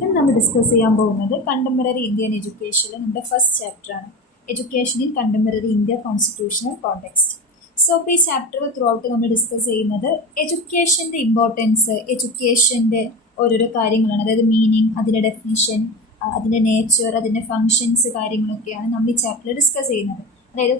ഇന്ന് നമ്മൾ ഡിസ്കസ് ചെയ്യാൻ പോകുന്നത് കണ്ടംപററി ഇന്ത്യൻ എഡ്യൂക്കേഷനിലെ നമ്മുടെ ഫസ്റ്റ് ചാപ്റ്ററാണ്, education in contemporary India constitutional context. So അപ്പോൾ ഈ ചാപ്റ്റർ ത്രൂ ഔട്ട് നമ്മൾ ഡിസ്കസ് ചെയ്യുന്നത് എഡ്യൂക്കേഷൻ്റെ ഇമ്പോർട്ടൻസ്, എഡ്യൂക്കേഷൻ്റെ ഓരോരോ കാര്യങ്ങളാണ്. അതായത് മീനിങ്, അതിൻ്റെ ഡെഫിനിഷൻ, അതിൻ്റെ നേച്ചർ, അതിൻ്റെ ഫങ്ഷൻസ്, കാര്യങ്ങളൊക്കെയാണ് നമ്മൾ ഈ ചാപ്റ്ററിൽ ഡിസ്കസ് ചെയ്യുന്നത്. അതായത്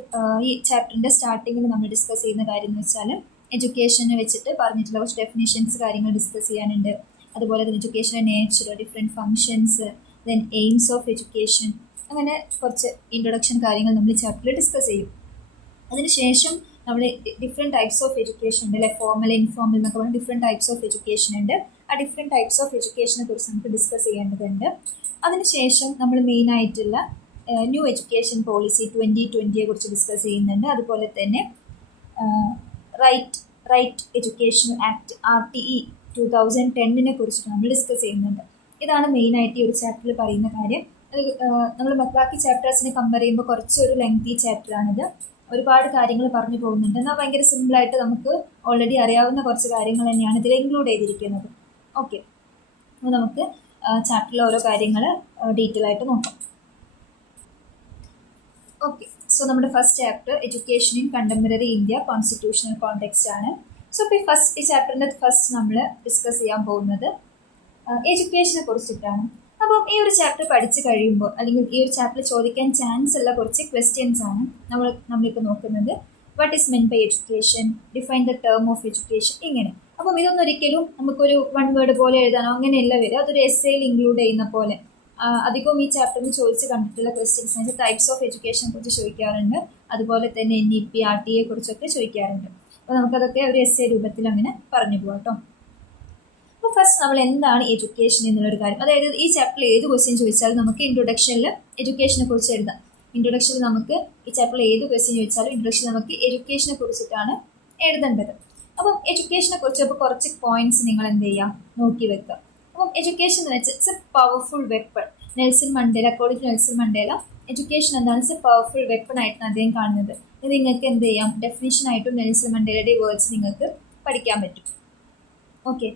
ഈ ചാപ്റ്ററിൻ്റെ സ്റ്റാർട്ടിങ്ങിൽ നമ്മൾ ഡിസ്കസ് ചെയ്യുന്ന കാര്യം എന്ന് വെച്ചാൽ എഡ്യൂക്കേഷനെ വെച്ചിട്ട് പറഞ്ഞിട്ടുള്ള കുറച്ച് ഡെഫിനിഷൻസ് കാര്യങ്ങൾ ഡിസ്കസ് ചെയ്യാനുണ്ട്. അതുപോലെ തന്നെ എഡ്യൂക്കേഷൻ്റെ nature, different functions, then aims of education, അങ്ങനെ കുറച്ച് ഇൻട്രൊഡക്ഷൻ കാര്യങ്ങൾ നമ്മൾ ഈ ചാപ്റ്ററിൽ ഡിസ്കസ് ചെയ്യും. അതിനുശേഷം നമ്മൾ ഡിഫറെൻറ്റ് ടൈപ്സ് ഓഫ് എഡ്യൂക്കേഷൻ ഉണ്ട്, അല്ലെ ഫോർമൽ, ഇൻഫോർമൽ എന്നൊക്കെ പറഞ്ഞാൽ ഡിഫറെൻറ്റ് ടൈപ്സ് ഓഫ് എഡ്യൂക്കേഷൻ ഉണ്ട്. ആ ഡിഫറെൻറ്റ് ടൈപ്സ് ഓഫ് എഡ്യൂക്കേഷനെ കുറിച്ച് നമുക്ക് ഡിസ്കസ് ചെയ്യേണ്ടതുണ്ട്. അതിനുശേഷം നമ്മൾ മെയിനായിട്ടുള്ള ന്യൂ എഡ്യൂക്കേഷൻ പോളിസി 2020 കുറിച്ച് ഡിസ്കസ് ചെയ്യുന്നുണ്ട്. അതുപോലെ തന്നെ റൈറ്റ് എഡ്യൂക്കേഷൻ ആക്ട് RTE 2010 കുറിച്ചിട്ട് നമ്മൾ ഡിസ്കസ് ചെയ്യുന്നുണ്ട്. ഇതാണ് മെയിനായിട്ട് ഈ ഒരു ചാപ്റ്ററിൽ പറയുന്ന കാര്യം. നമ്മൾ ബാക്കി ചാപ്റ്റേഴ്സിനെ കമ്പയർ ചെയ്യുമ്പോൾ കുറച്ചൊരു ലെങ്തി ചാപ്റ്ററാണിത്. ഒരുപാട് കാര്യങ്ങൾ പറഞ്ഞു പോകുന്നുണ്ട്. എന്നാൽ ഭയങ്കര സിമ്പിളായിട്ട് നമുക്ക് ഓൾറെഡി അറിയാവുന്ന കുറച്ച് കാര്യങ്ങൾ തന്നെയാണ് ഇതിൽ ഇൻക്ലൂഡ് ചെയ്തിരിക്കുന്നത്. ഓക്കെ, അപ്പോൾ നമുക്ക് ചാപ്റ്ററിലെ ഓരോ കാര്യങ്ങൾ ഡീറ്റെയിൽ ആയിട്ട് നോക്കാം. ഓക്കെ, സോ നമ്മുടെ first chapter education in contemporary India constitutional context ആണ്. സോ ഇപ്പോൾ ഈ ചാപ്റ്ററിൻ്റെ ഫസ്റ്റ് നമ്മൾ ഡിസ്കസ് ചെയ്യാൻ പോകുന്നത് എഡ്യൂക്കേഷനെ കുറിച്ചിട്ടാണ്. അപ്പം ഈ ഒരു ചാപ്റ്റർ പഠിച്ചു കഴിയുമ്പോൾ, അല്ലെങ്കിൽ ഈ ഒരു ചാപ്റ്റർ ചോദിക്കാൻ ചാൻസ് ഉള്ള കുറച്ച് ക്വസ്റ്റ്യൻസ് ആണ് നമ്മളിപ്പോൾ നോക്കുന്നത്. What is meant by education, define the term of education, ഇങ്ങനെ. അപ്പം ഇതൊന്നും ഒരിക്കലും നമുക്കൊരു വൺ വേർഡ് പോലെ എഴുതാനോ അങ്ങനെയല്ല വരിക. അതൊരു എസ്സേയിൽ ഇൻക്ലൂഡ് ചെയ്യുന്ന പോലെ. അധികവും ഈ ചാപ്റ്ററിൽ ചോദിച്ച് കണ്ടിട്ടുള്ള ക്വസ്റ്റ്യൻസ് എന്ന് വെച്ചാൽ ടൈപ്സ് ഓഫ് എഡ്യൂക്കേഷനെ കുറിച്ച് ചോദിക്കാറുണ്ട്. അതുപോലെ തന്നെ NEP, RTA കുറിച്ചൊക്കെ ചോദിക്കാറുണ്ട്. അപ്പോൾ നമുക്കതൊക്കെ ഒരു എസ്സേ രൂപത്തിൽ അങ്ങനെ പറഞ്ഞു പോകാം കേട്ടോ. അപ്പോൾ ഫസ്റ്റ് നമ്മൾ എന്താണ് എഡ്യൂക്കേഷൻ എന്നുള്ളൊരു കാര്യം, അതായത് ഈ ചാപ്റ്ററിൽ ഏത് ക്വസ്റ്റ്യൻ ചോദിച്ചാലും നമുക്ക് ഇൻട്രൊഡക്ഷനിൽ എഡ്യൂക്കേഷനെ കുറിച്ച് എഴുതാം. ഇൻട്രൊഡക്ഷനിൽ നമുക്ക് ഈ ചാപ്റ്ററിൽ ഏത് ക്വസ്റ്റ്യൻ ചോദിച്ചാലും ഇൻട്രൊഡക്ഷൻ നമുക്ക് എഡ്യൂക്കേഷനെ കുറിച്ചിട്ടാണ് എഴുതേണ്ടത്. അപ്പം എഡ്യൂക്കേഷനെ കുറിച്ച് അപ്പോൾ കുറച്ച് പോയിന്റ്സ് നിങ്ങൾ എന്ത് ചെയ്യുക, നോക്കി വെക്കുക. അപ്പം എഡ്യൂക്കേഷൻ എന്ന് വെച്ചാൽ it's a powerful weapon. According to Nelson Mandela, education എന്താണ്, ഇറ്റ്സ് എ പവർഫുൾ വെപ്പൺ ആയിട്ടാണ് അദ്ദേഹം കാണുന്നത്. ഇത് നിങ്ങൾക്ക് എന്ത് ചെയ്യാം, ഡെഫിനിഷനായിട്ടും നെൽസൺ മണ്ടേലയുടെ വേർഡ്സ് നിങ്ങൾക്ക് പഠിക്കാൻ പറ്റും. ഓക്കെ,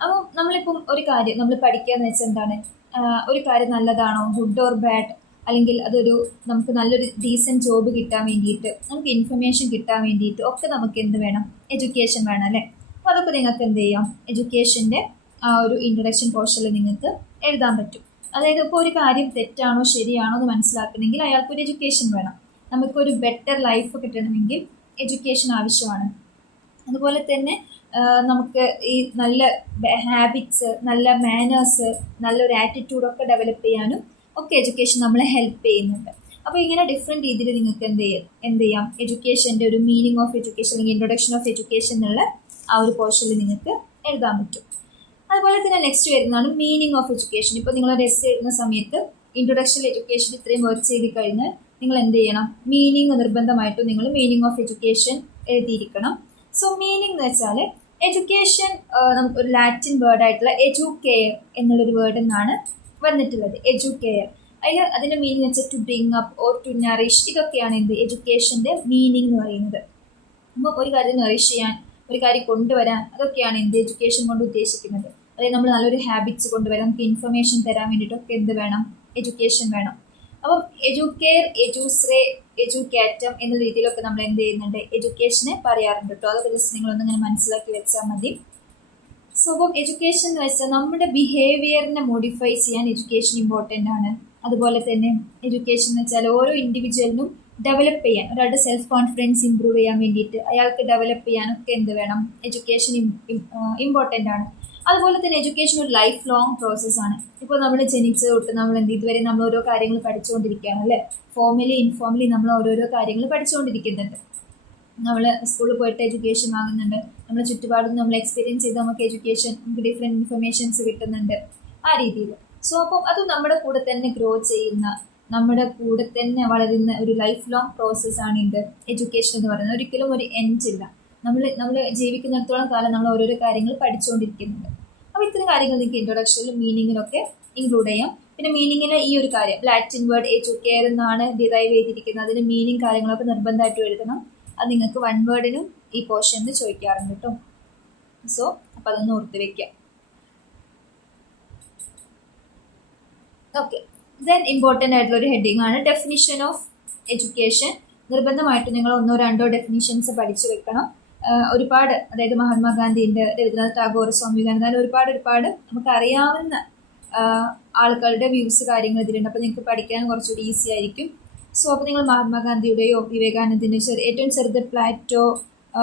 അപ്പോൾ നമ്മളിപ്പം ഒരു കാര്യം നമ്മൾ പഠിക്കുക എന്ന് വെച്ചാൽ എന്താണ്, ഒരു കാര്യം നല്ലതാണോ, ഗുഡ് ഓർ ബാഡ്, അല്ലെങ്കിൽ അതൊരു നമുക്ക് നല്ലൊരു ഡീസൻറ്റ് ജോബ് കിട്ടാൻ വേണ്ടിയിട്ട്, നമുക്ക് ഇൻഫർമേഷൻ കിട്ടാൻ വേണ്ടിയിട്ട് ഒക്കെ നമുക്ക് എന്ത് വേണം, എഡ്യൂക്കേഷൻ വേണം അല്ലേ. അപ്പോൾ അതൊക്കെ നിങ്ങൾക്ക് എന്ത് ചെയ്യാം, എഡ്യൂക്കേഷൻ്റെ ആ ഒരു ഇൻട്രൊഡക്ഷൻ പോർഷനിൽ നിങ്ങൾക്ക് എഴുതാൻ പറ്റും. അതായത് ഇപ്പോൾ ഒരു കാര്യം തെറ്റാണോ ശരിയാണോ എന്ന് മനസ്സിലാക്കണമെങ്കിൽ അയാൾക്കൊരു എഡ്യൂക്കേഷൻ വേണം. നമുക്കൊരു ബെറ്റർ ലൈഫ് കിട്ടണമെങ്കിൽ എഡ്യൂക്കേഷൻ ആവശ്യമാണ്. അതുപോലെ തന്നെ നമുക്ക് ഈ നല്ല ഹാബിറ്റ്സ്, നല്ല മാനേഴ്സ്, നല്ലൊരു ആറ്റിറ്റ്യൂഡൊക്കെ ഡെവലപ്പ് ചെയ്യാനും ഒക്കെ എഡ്യൂക്കേഷൻ നമ്മളെ ഹെൽപ്പ് ചെയ്യുന്നുണ്ട്. അപ്പോൾ ഇങ്ങനെ ഡിഫറെൻറ്റ് രീതിയിൽ നിങ്ങൾക്ക് എന്ത് ചെയ്യാം, എഡ്യൂക്കേഷൻ്റെ ഒരു മീനിങ് ഓഫ് എഡ്യൂക്കേഷൻ അല്ലെങ്കിൽ ഇൻട്രൊഡക്ഷൻ ഓഫ് എഡ്യൂക്കേഷൻ എന്നുള്ള ആ ഒരു പോർഷനിൽ നിങ്ങൾക്ക് എഴുതാൻ പറ്റും. അതുപോലെ തന്നെ നെക്സ്റ്റ് വരുന്നതാണ് മീനിങ് ഓഫ് എഡ്യൂക്കേഷൻ. ഇപ്പോൾ നിങ്ങളൊരു എസ്സേ എഴുതുന്ന സമയത്ത് ഇൻട്രൊഡക്ഷൻ എഡ്യൂക്കേഷൻ ഇത്രയും വേർഡ്സ് ചെയ്ത് കഴിഞ്ഞാൽ നിങ്ങൾ എന്ത് ചെയ്യണം, മീനിങ് നിർബന്ധമായിട്ടും നിങ്ങൾ മീനിങ് ഓഫ് എഡ്യൂക്കേഷൻ എഴുതിയിരിക്കണം. സോ മീനിങ് എന്ന് വെച്ചാൽ എഡ്യൂക്കേഷൻ നമുക്ക് ഒരു ലാറ്റിൻ വേർഡായിട്ടുള്ള എഡ്യൂക്കെയർ എന്നുള്ളൊരു വേർഡിൽ നിന്നാണ് വന്നിട്ടുള്ളത്. എഡ്യൂക്കെയർ അതിൻ്റെ മീനിങ് വെച്ചാൽ to bring up or to nourish, ഇതൊക്കെയാണ് എന്ത് എഡ്യൂക്കേഷൻ്റെ മീനിങ് എന്ന് പറയുന്നത്. അപ്പോൾ ഒരു കാര്യം നറിഷ് ചെയ്യാൻ, ഒരു കാര്യം കൊണ്ടുവരാൻ, അതൊക്കെയാണ് എന്ത് എഡ്യൂക്കേഷൻ കൊണ്ട് ഉദ്ദേശിക്കുന്നത്. അതായത് നമ്മൾ നല്ലൊരു ഹാബിറ്റ്സ് കൊണ്ടുവരാൻ, നമുക്ക് ഇൻഫർമേഷൻ തരാൻ വേണ്ടിയിട്ടൊക്കെ എന്ത് വേണം, എഡ്യൂക്കേഷൻ വേണം. അപ്പം എഡ്യൂക്കെയർ, എഡ്യൂസ്രേ, എഡ്യൂക്കേറ്റം എന്ന രീതിയിലൊക്കെ നമ്മൾ എന്ത് ചെയ്യുന്നുണ്ട്, എഡ്യൂക്കേഷനെ പറയാറുണ്ട് കേട്ടോ. അതൊക്കെ ജസ്റ്റ് നിങ്ങളൊന്നിങ്ങനെ മനസ്സിലാക്കി വെച്ചാൽ മതി. സോ അപ്പം എഡ്യൂക്കേഷൻ എന്ന് വെച്ചാൽ നമ്മുടെ ബിഹേവിയറിനെ മോഡിഫൈ ചെയ്യാൻ എഡ്യൂക്കേഷൻ ഇമ്പോർട്ടൻ്റ് ആണ്. അതുപോലെ തന്നെ എഡ്യൂക്കേഷൻ എന്ന് വെച്ചാൽ ഓരോ ഇൻഡിവിജ്വലിനും ഡെവലപ്പ് ചെയ്യാൻ, ഒരാളുടെ സെൽഫ് കോൺഫിഡൻസ് ഇമ്പ്രൂവ് ചെയ്യാൻ വേണ്ടിയിട്ട്, അയാൾക്ക് ഡെവലപ്പ് ചെയ്യാനൊക്കെ എന്ത് വേണം, എഡ്യൂക്കേഷൻ ഇമ്പോർട്ടൻ്റ് ആണ്. അതുപോലെ തന്നെ എഡ്യൂക്കേഷൻ ഒരു ലൈഫ് ലോങ് പ്രോസസ്സാണ്. ഇപ്പോൾ നമ്മൾ ജനിച്ച് തൊട്ട് നമ്മൾ ഇതുവരെ നമ്മൾ ഓരോ കാര്യങ്ങൾ പഠിച്ചുകൊണ്ടിരിക്കുകയാണ് അല്ലേ. ഫോർമലി ഇൻഫോർമലി നമ്മൾ ഓരോരോ കാര്യങ്ങൾ പഠിച്ചുകൊണ്ടിരിക്കുന്നുണ്ട്. നമ്മൾ സ്കൂളിൽ പോയിട്ട് എഡ്യൂക്കേഷൻ വാങ്ങുന്നുണ്ട്, നമ്മുടെ ചുറ്റുപാടും നമ്മൾ എക്സ്പീരിയൻസ് ചെയ്ത് നമുക്ക് എഡ്യൂക്കേഷൻ, നമുക്ക് ഡിഫറെൻറ്റ് ഇൻഫർമേഷൻസ് കിട്ടുന്നുണ്ട് ആ രീതിയിൽ. സോ അപ്പം അത് നമ്മുടെ കൂടെ തന്നെ ഗ്രോ ചെയ്യുന്ന, നമ്മുടെ കൂടെ തന്നെ വളരുന്ന ഒരു ലൈഫ് ലോങ് പ്രോസസ്സാണ് ഇത് എഡ്യൂക്കേഷൻ എന്ന് പറയുന്നത്. ഒരിക്കലും ഒരു എൻഡ് ഇല്ല. നമ്മൾ ജീവിക്കുന്നിടത്തോളം കാലം നമ്മൾ ഓരോരോ കാര്യങ്ങൾ പഠിച്ചുകൊണ്ടിരിക്കുന്നുണ്ട്. അപ്പോൾ ഇത്തരം കാര്യങ്ങൾ നിങ്ങൾക്ക് ഇൻട്രൊഡക്ഷനിലും മീനിങ്ങിലൊക്കെ ഇൻക്ലൂഡ് ചെയ്യാം. പിന്നെ മീനിങ്ങിന് ഈ ഒരു കാര്യം ലാറ്റിൻ വേർഡ് എഡ്യൂക്കെയർ എന്നാണ് ഡിറൈവ് ചെയ്തിരിക്കുന്നത്. അതിന് മീനിങ് കാര്യങ്ങളൊക്കെ നിർബന്ധമായിട്ടും എഴുതണം. അത് നിങ്ങൾക്ക് വൺ വേർഡിനും ഈ പോർഷനിൽ ചോദിക്കാറുണ്ട് കേട്ടോ. സോ അപ്പോൾ അതൊന്ന് ഓർത്ത് വയ്ക്കുക. ഓക്കെ, ദെൻ ഇമ്പോർട്ടൻ്റ് ആയിട്ടുള്ള ഒരു ഹെഡിങ് ആണ് ഡെഫിനിഷൻ ഓഫ് എഡ്യൂക്കേഷൻ. നിർബന്ധമായിട്ട് നിങ്ങൾ 1-2 ഡെഫിനിഷൻസ് പഠിച്ചു വെക്കണം. ഒരുപാട്, അതായത് മഹാത്മാഗാന്ധിൻ്റെ, രവീന്ദ്രനാഥ് ടാഗോർ, സ്വാമി വിവേകാനന്ദ, ഒരുപാട് നമുക്ക് അറിയാവുന്ന ആളുകളുടെ വ്യൂസ് കാര്യങ്ങൾ ഇതിലുണ്ട്. അപ്പോൾ നിങ്ങൾക്ക് പഠിക്കാൻ കുറച്ചുകൂടി ഈസി ആയിരിക്കും. സോ അപ്പോൾ നിങ്ങൾ മഹാത്മാഗാന്ധിയുടെയോ വിവേകാനന്ദൻ്റെയോ ഏറ്റവും ചെറുത് പ്ലാറ്റോ,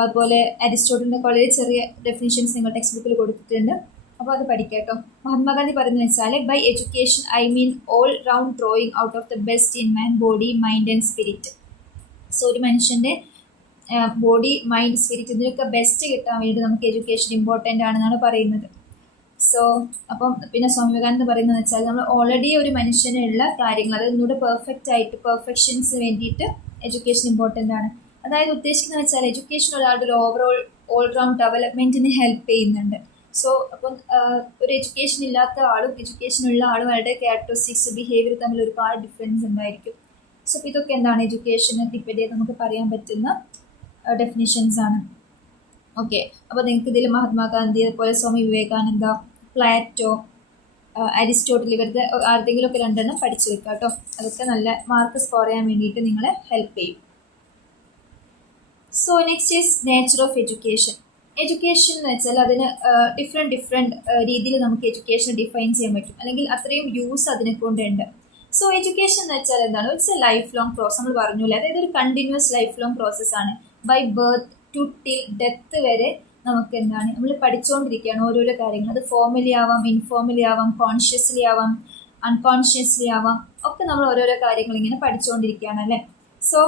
അതുപോലെ അരിസ്റ്റോട്ടലിൻ്റെ വളരെ ചെറിയ ഡെഫിനിഷൻസ് നിങ്ങൾ ടെക്സ്റ്റ് ബുക്കിൽ കൊടുത്തിട്ടുണ്ട്. അപ്പോൾ അത് പഠിക്കാം കേട്ടോ. മഹാത്മാഗാന്ധി പറയുന്നത് വെച്ചാൽ by education I mean all round drawing out of the best in man body mind and spirit. So ഒരു മനുഷ്യൻ്റെ ബോഡി മൈൻഡ് സ്പിരിറ്റ് ഇതിനൊക്കെ ബെസ്റ്റ് കിട്ടാൻ വേണ്ടി നമുക്ക് എഡ്യൂക്കേഷൻ ഇമ്പോർട്ടൻ്റ് ആണെന്നാണ് പറയുന്നത്. സോ അപ്പം പിന്നെ സ്വാമി വിവേകാനന്ദ പറയുന്നത് വെച്ചാൽ നമ്മൾ ഓൾറെഡി ഒരു മനുഷ്യനുള്ള കാര്യങ്ങൾ അത് ഒന്നുകൂടെ പെർഫെക്ഷൻസിന് വേണ്ടിയിട്ട് എഡ്യൂക്കേഷൻ ഇമ്പോർട്ടൻ്റ് ആണ്. അതായത് ഉദ്ദേശിക്കുന്നത് വെച്ചാൽ എഡ്യൂക്കേഷൻ ഒരാളുടെ ഒരു ഓൾ റൗണ്ട് ഡെവലപ്മെൻറ്റിന് ഹെൽപ്പ് ചെയ്യുന്നുണ്ട്. സോ അപ്പം ഒരു എഡ്യൂക്കേഷൻ ഇല്ലാത്ത ആളും എഡ്യൂക്കേഷൻ ഉള്ള ആളും അവരുടെ ക്യാരക്ടറിസ്റ്റിക്സ്, ബിഹേവിയർ തമ്മിൽ ഒരുപാട് ഡിഫറൻസ് ഉണ്ടായിരിക്കും. സോ അപ്പോൾ ഇതൊക്കെ എന്താണ് എഡ്യൂക്കേഷനെ ഡിപ്പെൻഡ് ചെയ്ത് നമുക്ക് പറയാൻ പറ്റുന്ന ഡെഫിനിഷൻസ് ആണ്. ഓക്കെ, അപ്പോൾ നിങ്ങൾക്ക് ഇതിൽ മഹാത്മാഗാന്ധി, അതുപോലെ സ്വാമി വിവേകാനന്ദ, പ്ലാറ്റോ, അരിസ്റ്റോട്ടിൽ, ഇവരുടെ ആരുടെങ്കിലുമൊക്കെ 2 പഠിച്ചു വെക്കുക കേട്ടോ. അതൊക്കെ നല്ല മാർക്ക് സ്കോർ ചെയ്യാൻ വേണ്ടിയിട്ട് നിങ്ങളെ ഹെൽപ്പ് ചെയ്യും. So next is nature of education. Education എന്ന് വെച്ചാൽ അതിന് ഡിഫറെൻറ്റ് രീതിയിൽ നമുക്ക് എഡ്യൂക്കേഷൻ ഡിഫൈൻ ചെയ്യാൻ പറ്റും, അല്ലെങ്കിൽ അത്രയും യൂസ് അതിനെ കൊണ്ടുണ്ട്. സോ എഡ്യൂക്കേഷൻ എന്ന് വെച്ചാൽ എന്താണ്? It's a life long process. നമ്മൾ പറഞ്ഞില്ല, അതായത് ഒരു കണ്ടിന്യൂസ് ലൈഫ് ലോങ് പ്രോസസ്സാണ്. By birth to till death വരെ നമുക്ക് എന്താണ്, നമ്മൾ പഠിച്ചുകൊണ്ടിരിക്കുകയാണ് ഓരോരോ കാര്യങ്ങൾ. അത് ഫോർമലി ആവാം, ഇൻഫോർമലി ആവാം, കോൺഷ്യസ്ലി ആവാം, അൺകോൺഷ്യസ്ലി ആവാം, ഒക്കെ നമ്മൾ ഓരോരോ കാര്യങ്ങൾ ഇങ്ങനെ പഠിച്ചുകൊണ്ടിരിക്കുകയാണ് അല്ലേ. സോ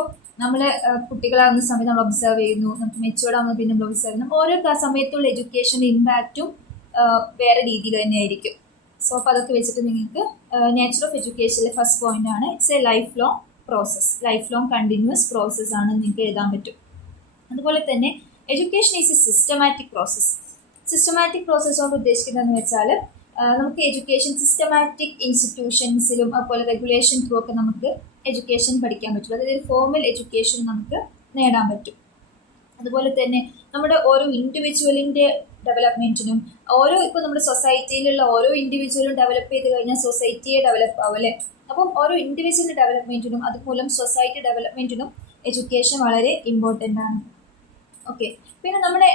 നമ്മൾ കുട്ടികളാവുന്ന സമയത്ത് നമ്മൾ ഒബ്സർവ് ചെയ്യുന്നു, നമുക്ക് മെച്ചുവേർഡ് ആവുന്ന പിന്നെ നമ്മൾ ഒബ്സർവ് ചെയ്യുന്നു. ഓരോ സമയത്തുള്ള എഡ്യൂക്കേഷൻ്റെ ഇമ്പാക്റ്റും വേറെ രീതിയിൽ തന്നെയായിരിക്കും. സോ അപ്പോൾ അതൊക്കെ വെച്ചിട്ട് നിങ്ങൾക്ക് നേച്ചർ ഓഫ് എഡ്യൂക്കേഷനിലെ ഫസ്റ്റ് പോയിന്റ് ആണ് it's a life long process, life long continuous process ആണ് നിങ്ങൾക്ക് എഴുതാൻ പറ്റും. അതുപോലെ തന്നെ education is A systematic process. Systematic process കൊണ്ട് ഉദ്ദേശിക്കുന്നതെന്ന് വെച്ചാൽ നമുക്ക് എഡ്യൂക്കേഷൻ സിസ്റ്റമാറ്റിക് ഇൻസ്റ്റിറ്റ്യൂഷൻസിലും അതുപോലെ റെഗുലേഷൻ ത്രൂ ഒക്കെ നമുക്ക് എഡ്യൂക്കേഷൻ പഠിക്കാൻ പറ്റും. അതായത് ഫോർമൽ എഡ്യൂക്കേഷൻ നമുക്ക് നേടാൻ പറ്റും. അതുപോലെ തന്നെ നമ്മുടെ ഓരോ ഇൻഡിവിജ്വലിൻ്റെ ഡെവലപ്മെൻറ്റിനും ഇപ്പോൾ നമ്മുടെ സൊസൈറ്റിയിലുള്ള ഓരോ ഇൻഡിവിജ്വലും ഡെവലപ്പ് ചെയ്ത് കഴിഞ്ഞാൽ സൊസൈറ്റിയെ ഡെവലപ്പ് ആവും അല്ലേ. അപ്പം ഓരോ ഇൻഡിവിജ്വലിൻ്റെ ഡെവലപ്മെൻറ്റിനും അതുമൂലം സൊസൈറ്റി ഡെവലപ്മെൻറ്റിനും എഡ്യൂക്കേഷൻ വളരെ ഇമ്പോർട്ടൻ്റ് ആണ്. ഓക്കെ, പിന്നെ നമ്മുടെ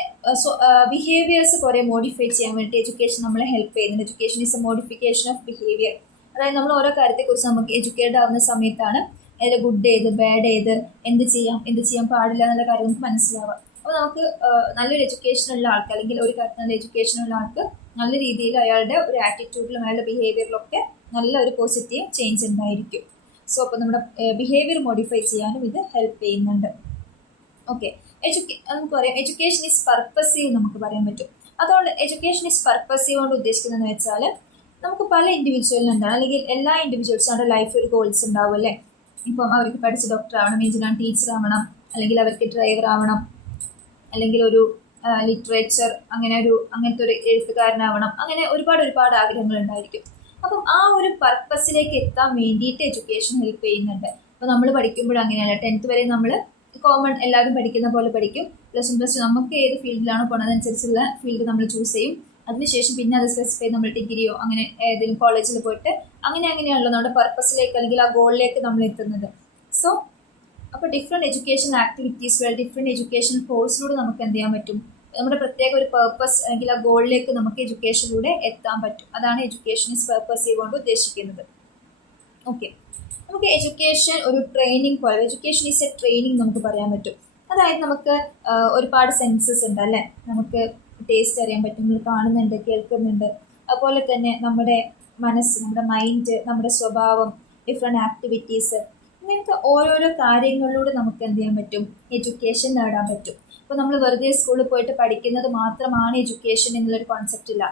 ബിഹേവിയേഴ്സ് കുറേ മോഡിഫൈ ചെയ്യാൻ വേണ്ടി എഡ്യൂക്കേഷൻ നമ്മളെ ഹെൽപ്പ് ചെയ്യുന്നുണ്ട്. Education is A modification of behaviour. അതായത് നമ്മൾ ഓരോ കാര്യത്തെക്കുറിച്ച് നമുക്ക് എഡ്യൂക്കേറ്റഡ് ആവുന്ന സമയത്താണ് അതിൽ ഗുഡ് ഏത്, ബാഡ് ഏത്, എന്ത് ചെയ്യാൻ പാടില്ല എന്നുള്ള കാര്യം നമുക്ക് മനസ്സിലാവാം. അപ്പോൾ നമുക്ക് നല്ലൊരു എഡ്യൂക്കേഷനുള്ള ആൾക്ക്, അല്ലെങ്കിൽ ഒരു കാര്യത്തിൽ നല്ല എഡ്യൂക്കേഷനുള്ള ആൾക്ക് നല്ല രീതിയിൽ അയാളുടെ ഒരു ആറ്റിറ്റ്യൂഡിലും അയാളുടെ ബിഹേവിയറിലൊക്കെ നല്ല ഒരു പോസിറ്റീവ് ചേഞ്ച് ഉണ്ടായിരിക്കും. സോ അപ്പോൾ നമ്മുടെ ബിഹേവിയർ മോഡിഫൈ ചെയ്യാനും ഇത് ഹെൽപ്പ് ചെയ്യുന്നുണ്ട്. ഓക്കെ, നമുക്ക് പറയാം എഡ്യൂക്കേഷൻ ഈസ് പർപ്പസീവ് നമുക്ക് പറയാൻ പറ്റും. അതുകൊണ്ട് എഡ്യൂക്കേഷൻ ഈസ് പർപ്പസീവ് കൊണ്ട് ഉദ്ദേശിക്കുന്നതെന്ന് വെച്ചാൽ നമുക്ക് പല ഇൻഡിവിജ്വലിനും എന്താണ്, അല്ലെങ്കിൽ എല്ലാ ഇൻഡിവിജ്വൽസും അവരുടെ ലൈഫ് ഒരു ഗോൾസ് ഉണ്ടാവും അല്ലേ. ഇപ്പം അവർക്ക് പഠിച്ച് ഡോക്ടർ ആവണം, എഞ്ചിനീയർ ടീച്ചർ ആവണം, അല്ലെങ്കിൽ അവർക്ക് ഡ്രൈവർ ആവണം, അല്ലെങ്കിൽ ഒരു ലിറ്ററേച്ചർ അങ്ങനത്തെ ഒരു എഴുത്തുകാരനാവണം, അങ്ങനെ ഒരുപാട് ആഗ്രഹങ്ങൾ ഉണ്ടായിരിക്കും. അപ്പം ആ ഒരു പർപ്പസിലേക്ക് എത്താൻ വേണ്ടിയിട്ട് എഡ്യൂക്കേഷൻ ഹെൽപ്പ് ചെയ്യുന്നുണ്ട്. അപ്പോൾ നമ്മൾ പഠിക്കുമ്പോഴും അങ്ങനെയല്ല, 10th വരെ നമ്മൾ കോമൺ എല്ലാവരും പഠിക്കുന്ന പോലെ പഠിക്കും. +1 നമുക്ക് ഏത് ഫീൽഡിലാണോ പോകണം അതനുസരിച്ചുള്ള ഫീൽഡ് നമ്മൾ ചൂസ് ചെയ്യും. അതിനുശേഷം പിന്നെ അത് സ്പെസിഫൈ നമ്മൾ ഡിഗ്രിയോ അങ്ങനെ ഏതെങ്കിലും കോളേജിൽ പോയിട്ട് അങ്ങനെയാണല്ലോ നമ്മുടെ പർപ്പസിലേക്ക് അല്ലെങ്കിൽ ആ ഗോളിലേക്ക് നമ്മൾ എത്തുന്നത്. സോ അപ്പോൾ different education activities, different education കോഴ്സിലൂടെ നമുക്ക് എന്ത് ചെയ്യാൻ പറ്റും, നമ്മുടെ പ്രത്യേക ഒരു പർപ്പസ് അല്ലെങ്കിൽ ആ ഗോളിലേക്ക് നമുക്ക് എഡ്യൂക്കേഷനിലൂടെ എത്താൻ പറ്റും. അതാണ് എഡ്യൂക്കേഷൻ ഈസ് പർപ്പസീവ് കൊണ്ട് ഉദ്ദേശിക്കുന്നത്. ഓക്കെ, നമുക്ക് എഡ്യൂക്കേഷൻ ഒരു ട്രെയിനിങ് പോലെ, എഡ്യൂക്കേഷൻ ഈസ് എ ട്രെയിനിങ് നമുക്ക് പറയാൻ പറ്റും. അതായത് നമുക്ക് ഒരുപാട് സെൻസസ് ഉണ്ട് അല്ലേ, നമുക്ക് ടേസ്റ്റ് അറിയാൻ പറ്റും, നമ്മൾ കാണുന്നുണ്ട്, കേൾക്കുന്നുണ്ട്. അതുപോലെ തന്നെ നമ്മുടെ മനസ്സ്, നമ്മുടെ മൈൻഡ്, നമ്മുടെ സ്വഭാവം, ഡിഫറെൻറ്റ് ആക്ടിവിറ്റീസ്, ഇങ്ങനത്തെ ഓരോരോ കാര്യങ്ങളിലൂടെ നമുക്ക് എന്ത് ചെയ്യാൻ പറ്റും, എഡ്യൂക്കേഷൻ നേടാൻ പറ്റും. ഇപ്പോൾ നമ്മൾ വെറുതെ സ്കൂളിൽ പോയിട്ട് പഠിക്കുന്നത് മാത്രമാണ് എഡ്യൂക്കേഷൻ എന്നുള്ളൊരു കോൺസെപ്റ്റ് ഇല്ല.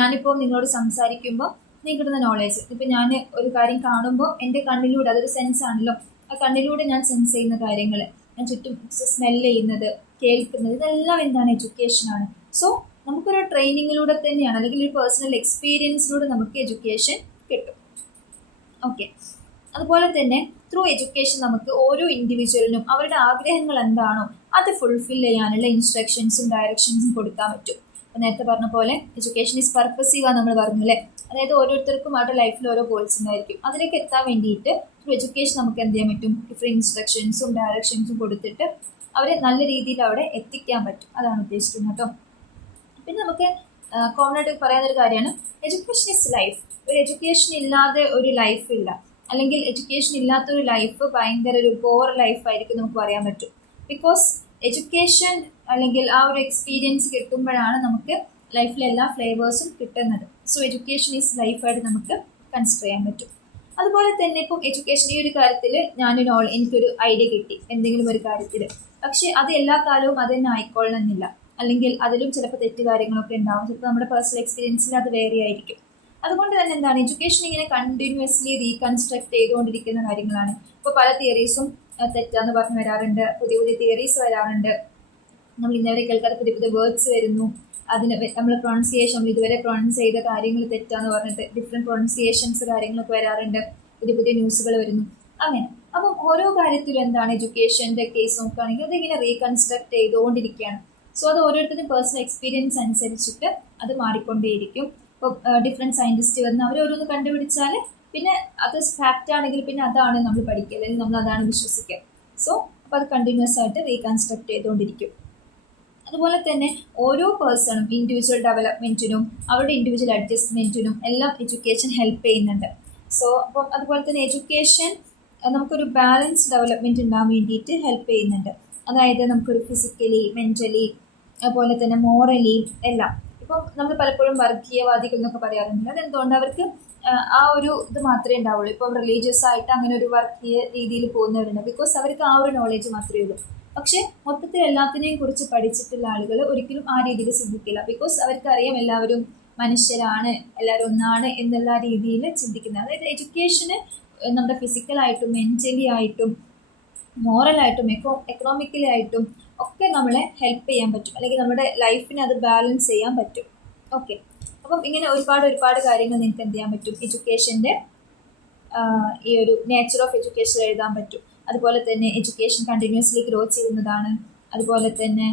ഞാനിപ്പോൾ നിങ്ങളോട് സംസാരിക്കുമ്പോൾ നിങ്ങൾക്ക് കിട്ടുന്ന നോളേജ്, ഇപ്പോൾ ഞാൻ ഒരു കാര്യം കാണുമ്പോൾ എൻ്റെ കണ്ണിലൂടെ, അതൊരു സെൻസ് ആണല്ലോ, ആ കണ്ണിലൂടെ ഞാൻ സെൻസ് ചെയ്യുന്ന കാര്യങ്ങൾ, ഞാൻ ചുറ്റും സ്മെല്ല് ചെയ്യുന്നത്, കേൾക്കുന്നത്, ഇതെല്ലാം എന്താണ്, എഡ്യൂക്കേഷനാണ്. സോ നമുക്കൊരു ട്രെയിനിങ്ങിലൂടെ തന്നെയാണ്, അല്ലെങ്കിൽ ഒരു പേഴ്സണൽ എക്സ്പീരിയൻസിലൂടെ നമുക്ക് എഡ്യൂക്കേഷൻ കിട്ടും. ഓക്കെ, അതുപോലെ തന്നെ ത്രൂ എഡ്യൂക്കേഷൻ നമുക്ക് ഓരോ ഇൻഡിവിജ്വലിനും അവരുടെ ആഗ്രഹങ്ങൾ എന്താണോ അത് ഫുൾഫിൽ ചെയ്യാനുള്ള ഇൻസ്ട്രക്ഷൻസും ഡയറക്ഷൻസും കൊടുക്കാൻ പറ്റും. നേരത്തെ പറഞ്ഞ പോലെ എഡ്യൂക്കേഷൻ ഈസ് പർപ്പസീവ് നമ്മൾ പറഞ്ഞു അല്ലേ. അതായത് ഓരോരുത്തർക്കും അവരുടെ ലൈഫിൽ ഓരോ ഗോൾസ് ഉണ്ടായിരിക്കും. അതിലേക്ക് എത്താൻ വേണ്ടിയിട്ട് ത്രൂ എഡ്യൂക്കേഷൻ നമുക്ക് എന്ത് ചെയ്യാൻ പറ്റും, ഡിഫറെൻറ്റ് ഇൻസ്ട്രക്ഷൻസും ഡയറക്ഷൻസും കൊടുത്തിട്ട് അവരെ നല്ല രീതിയിൽ അവിടെ എത്തിക്കാൻ പറ്റും. അതാണ് ഉദ്ദേശിക്കുന്നത് കേട്ടോ. പിന്നെ നമുക്ക് കോമൺ ആയിട്ട് പറയാവുന്നൊരു കാര്യമാണ് എഡ്യൂക്കേഷൻ ഈസ് ലൈഫ്. ഒരു എഡ്യൂക്കേഷൻ ഇല്ലാതെ ഒരു ലൈഫ് ഇല്ല, അല്ലെങ്കിൽ എഡ്യൂക്കേഷൻ ഇല്ലാത്തൊരു ലൈഫ് ഭയങ്കര ഒരു ബോർ ലൈഫായിരിക്കും നമുക്ക് പറയാൻ പറ്റും. ബിക്കോസ് എഡ്യൂക്കേഷൻ അല്ലെങ്കിൽ ആ ഒരു എക്സ്പീരിയൻസ് കിട്ടുമ്പോഴാണ് നമുക്ക് ലൈഫിലെ എല്ലാ ഫ്ലേവേഴ്സും കിട്ടുന്നത്. സോ എഡ്യൂക്കേഷൻ ഈസ് ലൈഫായിട്ട് നമുക്ക് കൺസിഡർ ചെയ്യാൻ പറ്റും. അതുപോലെ തന്നെ ഇപ്പം എഡ്യൂക്കേഷൻ ഈ ഒരു കാര്യത്തിൽ എനിക്കൊരു ഐഡിയ കിട്ടി എന്തെങ്കിലും ഒരു കാര്യത്തിൽ, പക്ഷേ അത് എല്ലാ കാലവും അത് തന്നെ ആയിക്കൊള്ളണമെന്നില്ല, അല്ലെങ്കിൽ അതിലും ചിലപ്പോൾ തെറ്റ് കാര്യങ്ങളൊക്കെ ഉണ്ടാവും. ചിലപ്പോൾ നമ്മുടെ പേഴ്സണൽ എക്സ്പീരിയൻസിൽ അത് വേറെ ആയിരിക്കും. അതുകൊണ്ട് തന്നെ എന്താണ് എഡ്യൂക്കേഷൻ ഇങ്ങനെ കണ്ടിന്യൂസ്ലി റീകൺസ്ട്രക്ട് ചെയ്തുകൊണ്ടിരിക്കുന്ന കാര്യങ്ങളാണ്. ഇപ്പോൾ പല തിയറീസും തെറ്റാന്ന് പറഞ്ഞ് വരാറുണ്ട്, പുതിയ പുതിയ തിയറീസ് വരാറുണ്ട്, നമ്മൾ ഇന്നവരെ കേൾക്കാത്ത പുതിയ പുതിയ വേർഡ്സ് വരുന്നു, അതിന് നമ്മൾ പ്രൊണൗൺസിയേഷൻ ഇതുവരെ പ്രൊണൗൺസ് ചെയ്ത കാര്യങ്ങൾ തെറ്റാന്ന് പറഞ്ഞിട്ട് ഡിഫറെൻറ്റ് പ്രൊണൗൺസിയേഷൻസ് കാര്യങ്ങളൊക്കെ വരാറുണ്ട്, പുതിയ പുതിയ ന്യൂസുകൾ വരുന്നു അങ്ങനെ. അപ്പം ഓരോ കാര്യത്തിലും എന്താണ് എഡ്യൂക്കേഷൻ്റെ കേസ് നോക്കുകയാണെങ്കിൽ അതിങ്ങനെ റീകൺസ്ട്രക്ട് ചെയ്തുകൊണ്ടിരിക്കുകയാണ്. സോ അത് ഓരോരുത്തരും പേഴ്സണൽ എക്സ്പീരിയൻസ് അനുസരിച്ചിട്ട് അത് മാറിക്കൊണ്ടേയിരിക്കും. ഇപ്പോൾ ഡിഫറെൻറ്റ് സയൻറ്റിസ്റ്റ് വന്ന് അവരോരോന്ന് കണ്ടുപിടിച്ചാൽ പിന്നെ അത് ഫാക്റ്റ് ആണെങ്കിൽ പിന്നെ അതാണ് നമ്മൾ പഠിക്കുക, അല്ലെങ്കിൽ നമ്മൾ അതാണ് വിശ്വസിക്കുക. സോ അപ്പോൾ അത് കണ്ടിന്യൂസ് ആയിട്ട് റീകൺസ്ട്രക്ട് ചെയ്തുകൊണ്ടിരിക്കും. അതുപോലെ തന്നെ ഓരോ പേഴ്സണും ഇൻഡിവിജ്വൽ ഡെവലപ്മെൻറ്റിനും അവരുടെ ഇൻഡിവിജ്വൽ അഡ്ജസ്റ്റ്മെൻറ്റിനും എല്ലാം എഡ്യൂക്കേഷൻ ഹെൽപ്പ് ചെയ്യുന്നുണ്ട്. സോ അപ്പം അതുപോലെ തന്നെ എഡ്യൂക്കേഷൻ നമുക്കൊരു ബാലൻസ് ഡെവലപ്മെൻറ്റ് ഉണ്ടാകാൻ വേണ്ടിയിട്ട് ഹെൽപ്പ് ചെയ്യുന്നുണ്ട്. അതായത് നമുക്കൊരു ഫിസിക്കലി, മെൻ്റലി, അതുപോലെ തന്നെ മോറലി എല്ലാം. ഇപ്പം നമ്മൾ പലപ്പോഴും വർഗീയവാദികൾ എന്നൊക്കെ പറയാറുണ്ട്. അതെന്തുകൊണ്ട് അവർക്ക് ആ ഒരു ഇത് മാത്രമേ ഉണ്ടാവുള്ളൂ. ഇപ്പം റിലീജിയസ് ആയിട്ട് അങ്ങനെ ഒരു വർഗീയ രീതിയിൽ പോകുന്നവരുണ്ട്, ബിക്കോസ് അവർക്ക് ആ ഒരു നോളേജ് മാത്രമേ ഉള്ളൂ. പക്ഷെ മൊത്തത്തിൽ എല്ലാത്തിനെയും കുറിച്ച് പഠിച്ചിട്ടുള്ള ആളുകൾ ഒരിക്കലും ആ രീതിയിൽ ചിന്തിക്കില്ല, ബിക്കോസ് അവർക്കറിയാം എല്ലാവരും മനുഷ്യരാണ്, എല്ലാവരും ഒന്നാണ് എന്നുള്ള രീതിയിൽ ചിന്തിക്കുന്നത്. അതായത് എഡ്യൂക്കേഷന് നമ്മുടെ ഫിസിക്കലായിട്ടും മെൻ്റലി ആയിട്ടും മോറലായിട്ടും എക്കണോമിക്കലി ആയിട്ടും ഒക്കെ നമ്മളെ ഹെൽപ്പ് ചെയ്യാൻ പറ്റും, അല്ലെങ്കിൽ നമ്മുടെ ലൈഫിനെ അത് ബാലൻസ് ചെയ്യാൻ പറ്റും. ഓക്കെ, അപ്പം ഇങ്ങനെ ഒരുപാട് കാര്യങ്ങൾ നിങ്ങൾക്ക് എന്ത് ചെയ്യാൻ പറ്റും, എഡ്യൂക്കേഷൻ്റെ ഈ ഒരു നേച്ചർ ഓഫ് എഡ്യൂക്കേഷൻ എഴുതാൻ പറ്റും. അതുപോലെ തന്നെ എഡ്യൂക്കേഷൻ കണ്ടിന്യൂസ്ലി ഗ്രോ ചെയ്യുന്നതാണ്. അതുപോലെ തന്നെ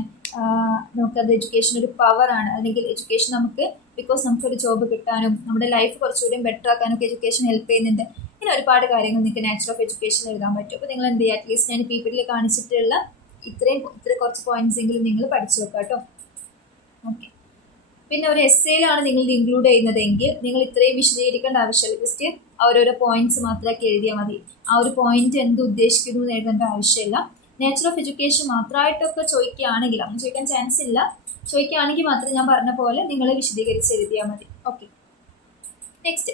നമുക്കത് എഡ്യൂക്കേഷൻ ഒരു പവറാണ്, അല്ലെങ്കിൽ എഡ്യൂക്കേഷൻ നമുക്ക് ബിക്കോസ് നമുക്കൊരു ജോബ് കിട്ടാനും നമ്മുടെ ലൈഫ് കുറച്ചുകൂടി ബെറ്റർ ആക്കാനൊക്കെ എഡ്യൂക്കേഷൻ ഹെൽപ്പ് ചെയ്യുന്നുണ്ട്. ഇങ്ങനെ ഒരുപാട് കാര്യങ്ങൾ നിങ്ങൾക്ക് നേച്ചർ ഓഫ് എഡ്യൂക്കേഷൻ എഴുതാൻ പറ്റും. അപ്പോൾ നിങ്ങൾ എന്ത് ചെയ്യുക, അറ്റ്ലീസ്റ്റ് ഞാൻ PPT കാണിച്ചിട്ടുള്ള ഇത്ര കുറച്ച് പോയിന്റ്സ് എങ്കിലും നിങ്ങൾ പഠിച്ചു വെക്കാം കേട്ടോ. ഓക്കെ, പിന്നെ ഒരു എസ്സേയിലാണ് നിങ്ങൾ ഇത് ഇൻക്ലൂഡ് ചെയ്യുന്നതെങ്കിൽ നിങ്ങൾ ഇത്രയും വിശദീകരിക്കേണ്ട ആവശ്യമില്ല, ജസ്റ്റ് ഓരോരോ പോയിന്റ്സ് മാത്രമാക്കി എഴുതിയാൽ മതി. ആ ഒരു പോയിന്റ് എന്ത് ഉദ്ദേശിക്കുന്നു എന്ന് എഴുതേണ്ട ആവശ്യമില്ല. നേച്ചർ ഓഫ് എഡ്യൂക്കേഷൻ മാത്രമായിട്ടൊക്കെ ചോദിക്കുകയാണെങ്കിൽ, അങ്ങനെ ചോദിക്കാൻ ചാൻസ് ഇല്ല, ചോദിക്കുകയാണെങ്കിൽ മാത്രം ഞാൻ പറഞ്ഞ പോലെ നിങ്ങൾ വിശദീകരിച്ച് എഴുതിയാൽ മതി. ഓക്കെ, നെക്സ്റ്റ്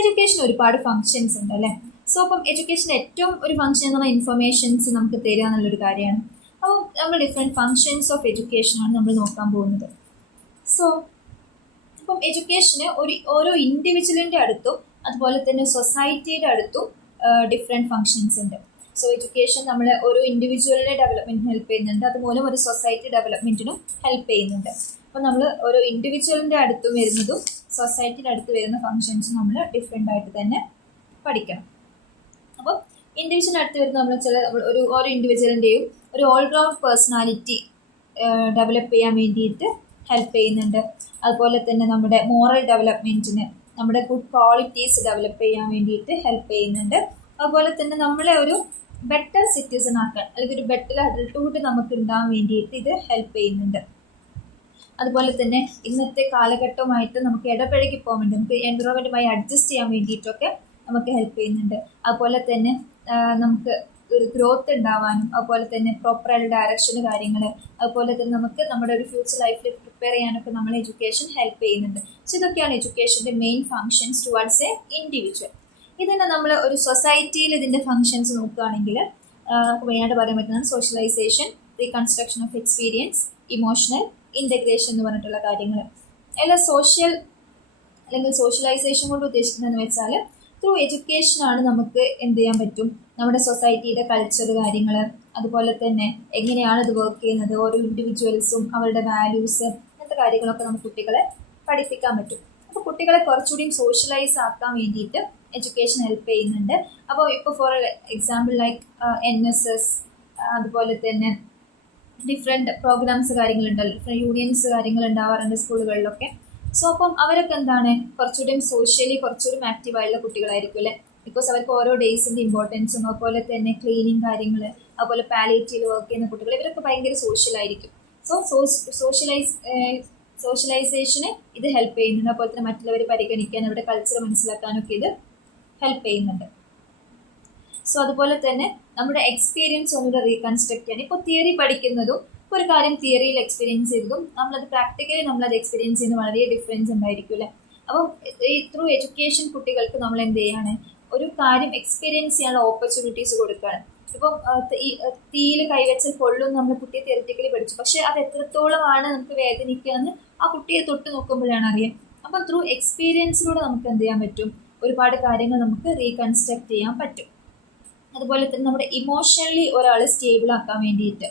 എഡ്യൂക്കേഷൻ ഒരുപാട് ഫങ്ഷൻസ് ഉണ്ട് അല്ലേ. സോ അപ്പം എഡ്യൂക്കേഷൻ്റെ ഏറ്റവും ഒരു ഫങ്ഷൻ എന്ന് പറഞ്ഞാൽ ഇൻഫർമേഷൻസ് നമുക്ക് തരിക എന്നുള്ളൊരു കാര്യമാണ്. അപ്പോൾ നമ്മൾ ഡിഫറെൻറ്റ് ഫങ്ഷൻസ് ഓഫ് എഡ്യൂക്കേഷനാണ് നമ്മൾ നോക്കാൻ പോകുന്നത്. സോ അപ്പം എഡ്യൂക്കേഷന് ഓരോ ഇൻഡിവിജ്വലിൻ്റെ അടുത്തും അതുപോലെ തന്നെ സൊസൈറ്റിയുടെ അടുത്തും ഡിഫറെൻറ്റ് ഫങ്ഷൻസ് ഉണ്ട്. സോ എഡ്യൂക്കേഷൻ നമ്മൾ ഓരോ ഇൻഡിവിജ്വലിൻ്റെ ഡെവലപ്മെൻറ്റിന് ഹെൽപ്പ് ചെയ്യുന്നുണ്ട്, അതുമൂലം ഒരു സൊസൈറ്റി ഡെവലപ്മെൻറ്റിനും ഹെൽപ്പ് ചെയ്യുന്നുണ്ട്. അപ്പോൾ നമ്മൾ ഓരോ ഇൻഡിവിജ്വലിൻ്റെ അടുത്തും വരുന്നതും സൊസൈറ്റിയുടെ അടുത്ത് വരുന്ന ഫങ്ഷൻസും നമ്മൾ ഡിഫറെൻ്റ് ആയിട്ട് തന്നെ പഠിക്കണം. അപ്പോൾ ഇൻഡിവിജ്വലിൻ്റെ അടുത്ത് വരുന്ന ഓരോ ഇൻഡിവിജ്വലിൻ്റെയും ഒരു ഓൾറൗണ്ട് പേഴ്സണാലിറ്റി ഡെവലപ്പ് ചെയ്യാൻ വേണ്ടിയിട്ട് ഹെൽപ്പ് ചെയ്യുന്നുണ്ട്. അതുപോലെ തന്നെ നമ്മുടെ മോറൽ ഡെവലപ്മെൻറ്റിന്, നമ്മുടെ ഗുഡ് ക്വാളിറ്റീസ് ഡെവലപ്പ് ചെയ്യാൻ വേണ്ടിയിട്ട് ഹെൽപ്പ് ചെയ്യുന്നുണ്ട്. അതുപോലെ തന്നെ നമ്മളെ ഒരു ബെറ്റർ സിറ്റിസൺ ആക്കാൻ, അല്ലെങ്കിൽ ഒരു ബെറ്റർ അഡൾട്ട്ഹുഡ് നമുക്ക് ഉണ്ടാകാൻ വേണ്ടിയിട്ട് ഇത് ഹെൽപ്പ് ചെയ്യുന്നുണ്ട്. അതുപോലെ തന്നെ ഇന്നത്തെ കാലഘട്ടവുമായിട്ട് നമുക്ക് ഇടപഴകി പോകാൻ വേണ്ടി, നമുക്ക് എൻവറോൺമെൻറ്റുമായി അഡ്ജസ്റ്റ് ചെയ്യാൻ വേണ്ടിയിട്ടൊക്കെ നമുക്ക് ഹെൽപ്പ് ചെയ്യുന്നുണ്ട്. അതുപോലെ തന്നെ നമുക്ക് ഒരു ഗ്രോത്ത് ഉണ്ടാവാനും, അതുപോലെ തന്നെ പ്രോപ്പറായിട്ട് ഡയറക്ഷന് കാര്യങ്ങൾ, അതുപോലെ തന്നെ നമുക്ക് നമ്മുടെ ഒരു ഫ്യൂച്ചർ ലൈഫിൽ പ്രിപ്പയർ ചെയ്യാനൊക്കെ നമ്മൾ എഡ്യൂക്കേഷൻ ഹെൽപ്പ് ചെയ്യുന്നുണ്ട്. സോ ഇതൊക്കെയാണ് എഡ്യൂക്കേഷൻ്റെ main functions towards a individual. ഇതിനെ നമ്മൾ ഒരു സൊസൈറ്റിയിൽ ഇതിൻ്റെ ഫങ്ഷൻസ് നോക്കുകയാണെങ്കിൽ മെയിനായിട്ട് പറയാൻ പറ്റുന്നതാണ് socialisation, reconstruction of experience, emotional integration എന്ന് പറഞ്ഞിട്ടുള്ള കാര്യങ്ങൾ. അല്ല അല്ലെങ്കിൽ സോഷ്യലൈസേഷൻ കൊണ്ട് ഉദ്ദേശിക്കുന്നതെന്ന് വെച്ചാൽ ത്രൂ എഡ്യൂക്കേഷനാണ് നമുക്ക് എന്ത് ചെയ്യാൻ പറ്റും, നമ്മുടെ സൊസൈറ്റിയുടെ കൾച്ചർ കാര്യങ്ങൾ, അതുപോലെ തന്നെ എങ്ങനെയാണ് ഇത് വർക്ക് ചെയ്യുന്നത്, ഓരോ ഇൻഡിവിജ്വൽസും അവരുടെ വാല്യൂസ്, അങ്ങനത്തെ കാര്യങ്ങളൊക്കെ നമുക്ക് കുട്ടികളെ പഠിപ്പിക്കാൻ പറ്റും. അപ്പോൾ കുട്ടികളെ കുറച്ചുകൂടിയും സോഷ്യലൈസ് ആക്കാൻ വേണ്ടിയിട്ട് എഡ്യൂക്കേഷൻ ഹെൽപ്പ് ചെയ്യുന്നുണ്ട്. അപ്പോൾ ഇപ്പോൾ ഫോർ എക്സാമ്പിൾ ലൈക്ക് NSS, അതുപോലെ തന്നെ ഡിഫറെൻറ്റ് പ്രോഗ്രാംസ് കാര്യങ്ങളുണ്ടല്ലോ, ഡിഫറെൻറ്റ് യൂണിയൻസ് കാര്യങ്ങൾ ഉണ്ടാവാറുണ്ട് സ്കൂളുകളിലൊക്കെ. സോ അപ്പം അവരൊക്കെ എന്താണ് കുറച്ചുകൂടി സോഷ്യലി കുറച്ചുകൂടി ആക്റ്റീവായുള്ള കുട്ടികളായിരിക്കും അല്ലേ. ബിക്കോസ് അവർക്ക് ഓരോ ഡേയ്സിൻ്റെ ഇമ്പോർട്ടൻസും അതുപോലെ തന്നെ ക്ലീനിങ് കാര്യങ്ങൾ, അതുപോലെ പാലിയേറ്റീവ് വർക്ക് ചെയ്യുന്ന കുട്ടികൾ, ഇവരൊക്കെ ഭയങ്കര സോഷ്യലായിരിക്കും. സോ സോഷ്യലൈസേഷന് ഇത് ഹെൽപ്പ് ചെയ്യുന്നുണ്ട്. അതുപോലെ തന്നെ മറ്റുള്ളവർ പരിഗണിക്കാൻ, അവരുടെ കൾച്ചർ മനസ്സിലാക്കാനൊക്കെ ഇത് ഹെൽപ്പ് ചെയ്യുന്നുണ്ട്. സോ അതുപോലെ തന്നെ നമ്മുടെ എക്സ്പീരിയൻസ് ഒന്നുകൂടെ റീകൺസ്ട്രക്ട് ചെയ്യാൻ, ഇപ്പോൾ തിയറി പഠിക്കുന്നതും ഇപ്പോൾ ഒരു കാര്യം തിയറിയിൽ എക്സ്പീരിയൻസ് ചെയ്തതും നമ്മളത് പ്രാക്ടിക്കലി നമ്മളത് എക്സ്പീരിയൻസ് ചെയ്യുന്ന വളരെ ഡിഫറൻസ് ഉണ്ടായിരിക്കും അല്ലേ. അപ്പം ത്രൂ എഡ്യൂക്കേഷൻ കുട്ടികൾക്ക് നമ്മൾ എന്ത് ചെയ്യാണ്, ഒരു കാര്യം എക്സ്പീരിയൻസ് ചെയ്യാനുള്ള ഓപ്പർച്യൂണിറ്റീസ് കൊടുക്കുകയാണ്. ഇപ്പം തീയിൽ കൈവച്ചാൽ പൊള്ളും നമ്മൾ കുട്ടിയെ തിയറിറ്റിക്കലി പഠിച്ചു, പക്ഷെ അത് എത്രത്തോളമാണ് നമുക്ക് വേദനിക്കുക എന്ന് ആ കുട്ടിയെ തൊട്ട് നോക്കുമ്പോഴാണ് അറിയാം. അപ്പം ത്രൂ എക്സ്പീരിയൻസിലൂടെ നമുക്ക് എന്ത് ചെയ്യാൻ പറ്റും, ഒരുപാട് കാര്യങ്ങൾ നമുക്ക് റീകൺസ്ട്രക്ട് ചെയ്യാൻ പറ്റും. അതുപോലെ തന്നെ നമ്മുടെ ഇമോഷണലി ഒരാളെ സ്റ്റേബിൾ ആക്കാൻ വേണ്ടിയിട്ട്,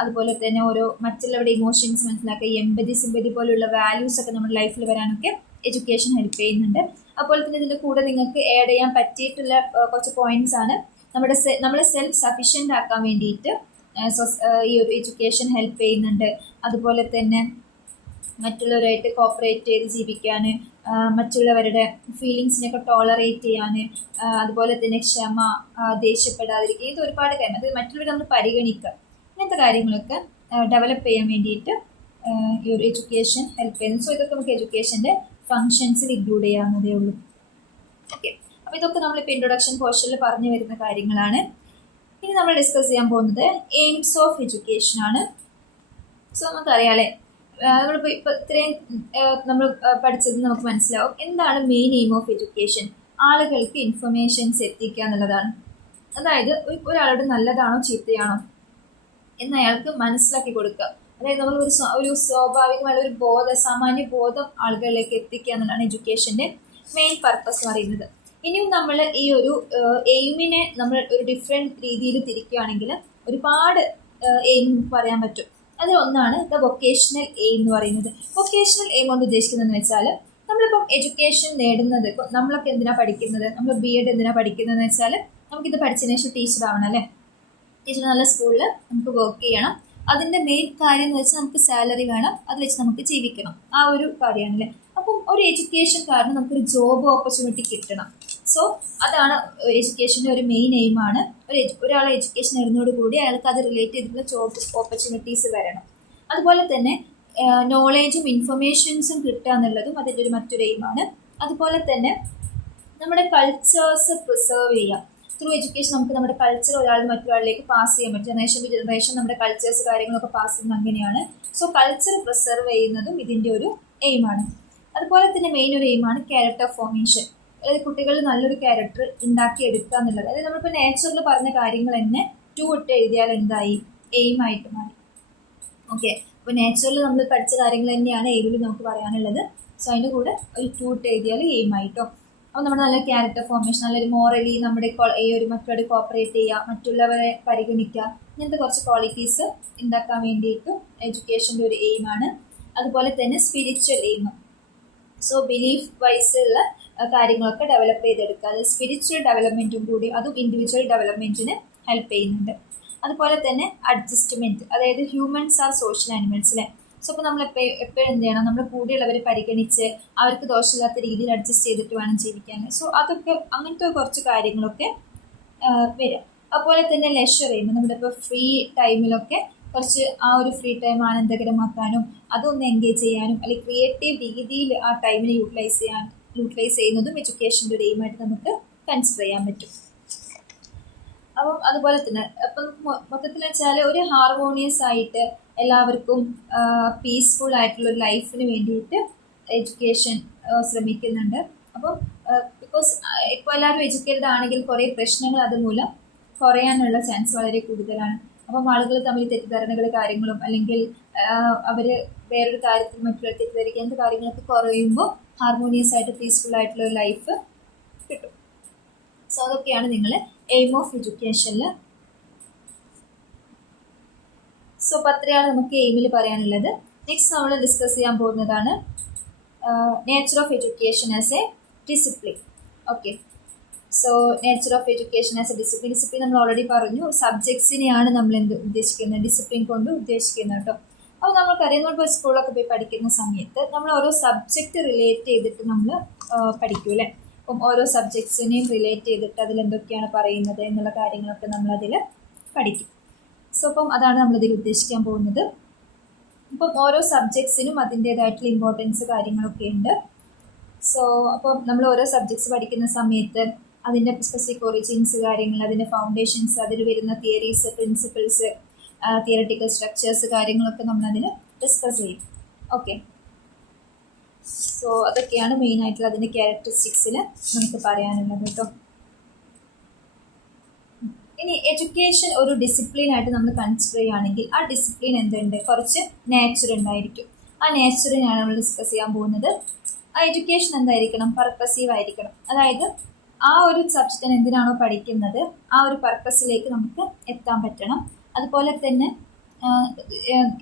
അതുപോലെ തന്നെ ഓരോ മറ്റുള്ളവരുടെ ഇമോഷൻസ് മനസ്സിലാക്കുക, എമ്പതി സിമ്പതി പോലുള്ള വാല്യൂസ് ഒക്കെ നമ്മുടെ ലൈഫിൽ വരാനൊക്കെ എഡ്യൂക്കേഷൻ ഹെൽപ്പ് ചെയ്യുന്നുണ്ട്. അതുപോലെ തന്നെ ഇതിൻ്റെ കൂടെ നിങ്ങൾക്ക് ആഡ് ചെയ്യാൻ പറ്റിയിട്ടുള്ള കുറച്ച് പോയിന്റ്സ് ആണ്, നമ്മളെ സെൽഫ് സഫിഷ്യൻ്റ് ആക്കാൻ വേണ്ടിയിട്ട് ഈ ഒരു എഡ്യൂക്കേഷൻ ഹെൽപ്പ് ചെയ്യുന്നുണ്ട്. അതുപോലെ തന്നെ മറ്റുള്ളവരായിട്ട് കോപ്പറേറ്റ് ചെയ്ത് ജീവിക്കാൻ, മറ്റുള്ളവരുടെ ഫീലിങ്സിനെയൊക്കെ ടോളറേറ്റ് ചെയ്യാൻ, അതുപോലെ തന്നെ ക്ഷമ, ദേഷ്യപ്പെടാതിരിക്കുക, ഇത് ഒരുപാട് കാര്യം, അത് മറ്റുള്ളവരെ നമ്മൾ പരിഗണിക്കുക, ഇങ്ങനത്തെ കാര്യങ്ങളൊക്കെ ഡെവലപ്പ് ചെയ്യാൻ വേണ്ടിയിട്ട് ഈ ഒരു എഡ്യൂക്കേഷൻ ഹെൽപ്പ് ചെയ്യുന്നു. സോ ഇതൊക്കെ നമുക്ക് എഡ്യൂക്കേഷൻ്റെ ഫങ്ഷൻസിൽ ഇൻക്ലൂഡ് ചെയ്യാവുന്നതേ ഉള്ളൂ. ഓക്കെ, അപ്പോൾ ഇതൊക്കെ നമ്മളിപ്പോൾ ഇൻട്രൊഡക്ഷൻ പോർഷനിൽ പറഞ്ഞു വരുന്ന കാര്യങ്ങളാണ്. ഇനി നമ്മൾ ഡിസ്കസ് ചെയ്യാൻ പോകുന്നത് എയിംസ് ഓഫ് എഡ്യൂക്കേഷൻ ആണ്. സോ നമുക്കറിയാമല്ലേ, നമ്മളിപ്പോൾ ഇത്രയും നമ്മൾ പഠിച്ചത് നമുക്ക് മനസ്സിലാവും എന്താണ് മെയിൻ എയിം ഓഫ് എഡ്യൂക്കേഷൻ. ആളുകൾക്ക് ഇൻഫർമേഷൻസ് എത്തിക്കുക എന്നുള്ളതാണ്. അതായത് ഒരാളുടെ നല്ലതാണോ ചീത്തയാണോ എന്ന് അയാൾക്ക് മനസ്സിലാക്കി കൊടുക്കുക. അതായത് നമ്മൾ ഒരു സ്വാഭാവികമായ ഒരു സാമാന്യ ബോധം ആളുകളിലേക്ക് എത്തിക്കുക എന്നുള്ളതാണ് എഡ്യൂക്കേഷൻ്റെ മെയിൻ പർപ്പസ് എന്ന് പറയുന്നത്. ഇനിയും നമ്മൾ ഈ ഒരു എയിമിനെ നമ്മൾ ഒരു ഡിഫറെൻറ്റ് രീതിയിൽ തിരിക്കുകയാണെങ്കിൽ ഒരുപാട് എയിം പറയാൻ പറ്റും. അതിലൊന്നാണ് ദ വൊക്കേഷണൽ എയിം എന്ന് പറയുന്നത്. വൊക്കേഷണൽ എയിം കൊണ്ട് ഉദ്ദേശിക്കുന്നതെന്ന് വെച്ചാൽ, നമ്മളിപ്പം എഡ്യൂക്കേഷൻ നേടുന്നത്, ഇപ്പം നമ്മളൊക്കെ എന്തിനാണ് പഠിക്കുന്നത്, നമ്മൾ BEd എന്തിനാണ് പഠിക്കുന്നതെന്ന് വെച്ചാൽ നമുക്കിത് പഠിച്ചതിന് ശേഷം ടീച്ചർ ആവണം അല്ലേ. ടീച്ചർ നല്ല സ്കൂളിൽ നമുക്ക് വർക്ക് ചെയ്യണം. അതിൻ്റെ മെയിൻ കാര്യം എന്ന് വെച്ചാൽ നമുക്ക് സാലറി വേണം, അത് വെച്ച് നമുക്ക് ജീവിക്കണം, ആ ഒരു കാര്യമാണല്ലേ. അപ്പം ഒരു എഡ്യൂക്കേഷൻ കാരണം നമുക്കൊരു ജോബ് ഓപ്പർച്യൂണിറ്റി കിട്ടണം. സോ അതാണ് എഡ്യൂക്കേഷൻ്റെ ഒരു മെയിൻ എയിമാണ്. ഒരാളെ എഡ്യൂക്കേഷൻ നേടുന്നതോടുകൂടി അയാൾക്ക് അത് റിലേറ്റ് ചെയ്തിട്ടുള്ള ജോബ് ഓപ്പർച്യൂണിറ്റീസ് വരണം. അതുപോലെ തന്നെ നോളേജും ഇൻഫർമേഷൻസും കിട്ടുക എന്നുള്ളതും അതിൻ്റെ ഒരു മറ്റൊരു എയിമാണ്. അതുപോലെ തന്നെ നമ്മുടെ കൾച്ചേഴ്സ് പ്രിസർവ് ചെയ്യുക. ത്രൂ എഡ്യൂക്കേഷൻ നമുക്ക് നമ്മുടെ കൾച്ചർ ഒരാൾ മറ്റൊരാളിലേക്ക് പാസ് ചെയ്യാൻ പറ്റും. ജനറേഷൻ ടു ജനറേഷൻ നമ്മുടെ കൾച്ചേഴ്സ് കാര്യങ്ങളൊക്കെ പാസ് ചെയ്യുന്നത് അങ്ങനെയാണ്. സോ കൾച്ചർ പ്രിസർവ് ചെയ്യുന്നതും ഇതിൻ്റെ ഒരു എയിമാണ്. അതുപോലെ തന്നെ മെയിൻ ഒരു എയിമാണ് ക്യാരക്ടർ ഫോർമേഷൻ. അതായത് കുട്ടികളിൽ നല്ലൊരു ക്യാരക്ടർ ഉണ്ടാക്കിയെടുക്കുക എന്നുള്ളത്. അതായത് നമ്മളിപ്പോൾ നേച്ചറിൽ പറഞ്ഞ കാര്യങ്ങൾ തന്നെ 2 ഇട്ട് എഴുതിയാൽ എന്തായി, എയിമായിട്ട് മാറി. ഓക്കെ, അപ്പോൾ നേച്ചറിൽ നമ്മൾ പഠിച്ച കാര്യങ്ങൾ തന്നെയാണ് എയിമിൽ നമുക്ക് പറയാനുള്ളത്. സോ അതിൻ്റെ കൂടെ ഒരു 2 ഇട്ട് എഴുതിയാൽ എയിമായിട്ടോ. അപ്പോൾ നമ്മുടെ നല്ല ക്യാരക്ടർ ഫോർമേഷൻ, നല്ലൊരു മോറലി നമ്മുടെ ഈ ഒരു മറ്റുള്ളവരെ കോപ്പറേറ്റ് ചെയ്യുക, മറ്റുള്ളവരെ പരിഗണിക്കുക, ഇങ്ങനത്തെ കുറച്ച് ക്വാളിറ്റീസ് ഉണ്ടാക്കാൻ വേണ്ടിയിട്ടും എഡ്യൂക്കേഷൻ്റെ ഒരു എയിമാണ്. അതുപോലെ തന്നെ സ്പിരിച്വൽ എയിം. സോ ബിലീഫ് വൈസുള്ള കാര്യങ്ങളൊക്കെ ഡെവലപ്പ് ചെയ്തെടുക്കുക. അത് സ്പിരിച്വൽ ഡെവലപ്മെൻറ്റും കൂടി, അതും ഇൻഡിവിജ്വൽ ഡെവലപ്മെൻറ്റിന് ഹെൽപ്പ് ചെയ്യുന്നുണ്ട്. അതുപോലെ തന്നെ അഡ്ജസ്റ്റ്മെൻറ്റ്, അതായത് ഹ്യൂമൻസ് ആർ സോഷ്യൽ ആനിമൽസ് അല്ലേ. സോ അപ്പോൾ നമ്മൾ എപ്പോഴും എന്ത് ചെയ്യണം, നമ്മുടെ കൂടെയുള്ളവരെ പരിഗണിച്ച് അവർക്ക് ദോഷമില്ലാത്ത രീതിയിൽ അഡ്ജസ്റ്റ് ചെയ്തിട്ട് വേണം ജീവിക്കാൻ. സോ അതൊക്കെ അങ്ങനത്തെ കുറച്ച് കാര്യങ്ങളൊക്കെ വരും. അതുപോലെ തന്നെ ലെഷർ ചെയ്യുമ്പോൾ നമ്മുടെ ഇപ്പോൾ ഫ്രീ ടൈമിലൊക്കെ കുറച്ച് ആ ഒരു ഫ്രീ ടൈം ആനന്ദകരമാക്കാനും അതൊന്ന് എൻഗേജ് ചെയ്യാനും അല്ലെങ്കിൽ ക്രിയേറ്റീവ് രീതിയിൽ ആ ടൈമിനെ യൂട്ടിലൈസ് ചെയ്യുന്നതും എഡ്യൂക്കേഷൻ്റെ ഒരു എയിമായിട്ട് നമുക്ക് കൺസിഡർ ചെയ്യാൻ പറ്റും. അപ്പം അതുപോലെ തന്നെ അപ്പം മൊത്തത്തിൽ വെച്ചാൽ ഒരു ഹാർമോണിയസ് ആയിട്ട് എല്ലാവർക്കും പീസ്ഫുൾ ആയിട്ടുള്ളൊരു ലൈഫിന് വേണ്ടിയിട്ട് എഡ്യൂക്കേഷൻ ശ്രമിക്കുന്നുണ്ട്. അപ്പം ബിക്കോസ് ഇപ്പോൾ എല്ലാവരും എഡ്യൂക്കേറ്റഡ് ആണെങ്കിൽ കുറേ പ്രശ്നങ്ങൾ അതുമൂലം കുറയാനുള്ള ചാൻസ് വളരെ കൂടുതലാണ്. അപ്പം ആളുകൾ തമ്മിൽ തെറ്റിദ്ധാരണകൾ കാര്യങ്ങളും അല്ലെങ്കിൽ അവർ വേറൊരു കാര്യത്തിൽ മറ്റുള്ളവർ തെറ്റിദ്ധരിക്കാത്ത കാര്യങ്ങളൊക്കെ കുറയുമ്പോൾ ഹാർമോണിയസ് ആയിട്ട് പീസ്ഫുൾ ആയിട്ടുള്ള ഒരു ലൈഫ് കിട്ടും. സോ അതൊക്കെയാണ് നിങ്ങൾ എയിം ഓഫ് എഡ്യൂക്കേഷനിൽ. സോ പത്രയാണ് നമുക്ക് എയിമിൽ പറയാനുള്ളത്. നെക്സ്റ്റ് നമ്മൾ ഡിസ്കസ് ചെയ്യാൻ പോകുന്നതാണ് nature of education as A discipline. Okay, so nature of education as A discipline. Discipline നമ്മൾ ഓൾറെഡി പറഞ്ഞു, സബ്ജക്ട്സിനെയാണ് നമ്മൾ എന്ത് ഉദ്ദേശിക്കുന്നത്, ഡിസിപ്ലിൻ കൊണ്ട് ഉദ്ദേശിക്കുന്നത് കേട്ടോ. അപ്പോൾ നമുക്കറിയാം, നമ്മളിപ്പോൾ സ്കൂളൊക്കെ പോയി പഠിക്കുന്ന സമയത്ത് നമ്മൾ ഓരോ സബ്ജക്റ്റ് റിലേറ്റ് ചെയ്തിട്ട് നമ്മൾ പഠിക്കും അല്ലേ. അപ്പം ഓരോ സബ്ജക്ട്സിനെയും റിലേറ്റ് ചെയ്തിട്ട് അതിലെന്തൊക്കെയാണ് പറയുന്നത് എന്നുള്ള കാര്യങ്ങളൊക്കെ നമ്മളതിൽ പഠിക്കും. സോ അപ്പം അതാണ് നമ്മളിതിൽ ഉദ്ദേശിക്കാൻ പോകുന്നത്. അപ്പം ഓരോ സബ്ജക്ട്സിനും അതിൻ്റേതായിട്ടുള്ള ഇമ്പോർട്ടൻസ് കാര്യങ്ങളൊക്കെ ഉണ്ട്. സോ അപ്പം നമ്മൾ ഓരോ സബ്ജക്ട്സ് പഠിക്കുന്ന സമയത്ത് അതിൻ്റെ സ്പെസിഫിക് ഒറിജിൻസ് കാര്യങ്ങൾ, അതിൻ്റെ ഫൗണ്ടേഷൻസ്, അതിൽ വരുന്ന തിയറീസ്, പ്രിൻസിപ്പിൾസ്, തിയററ്റിക്കൽ സ്ട്രക്ചേഴ്സ് കാര്യങ്ങളൊക്കെ നമ്മളതിൽ ഡിസ്കസ് ചെയ്യും. ഓക്കെ, സോ അതൊക്കെയാണ് മെയിനായിട്ടുള്ള അതിൻ്റെ ക്യാരക്ടറിസ്റ്റിക്സിൽ നമുക്ക് പറയാനുള്ളത് കേട്ടോ. ഇനി എഡ്യൂക്കേഷൻ ഒരു ഡിസിപ്ലിനായിട്ട് നമ്മൾ കൺസിഡർ ചെയ്യുകയാണെങ്കിൽ ആ ഡിസിപ്ലിൻ എന്തുണ്ട്, കുറച്ച് നേച്ചർ ഉണ്ടായിരിക്കും. ആ നേച്ചറിനെയാണ് നമ്മൾ ഡിസ്കസ് ചെയ്യാൻ പോകുന്നത്. ആ എഡ്യൂക്കേഷൻ എന്തായിരിക്കണം, പർപ്പസീവ് ആയിരിക്കണം. അതായത് ആ ഒരു സബ്ജക്റ്റിന് എന്തിനാണോ പഠിക്കുന്നത് ആ ഒരു പർപ്പസിലേക്ക് നമുക്ക് എത്താൻ പറ്റണം. അതുപോലെ തന്നെ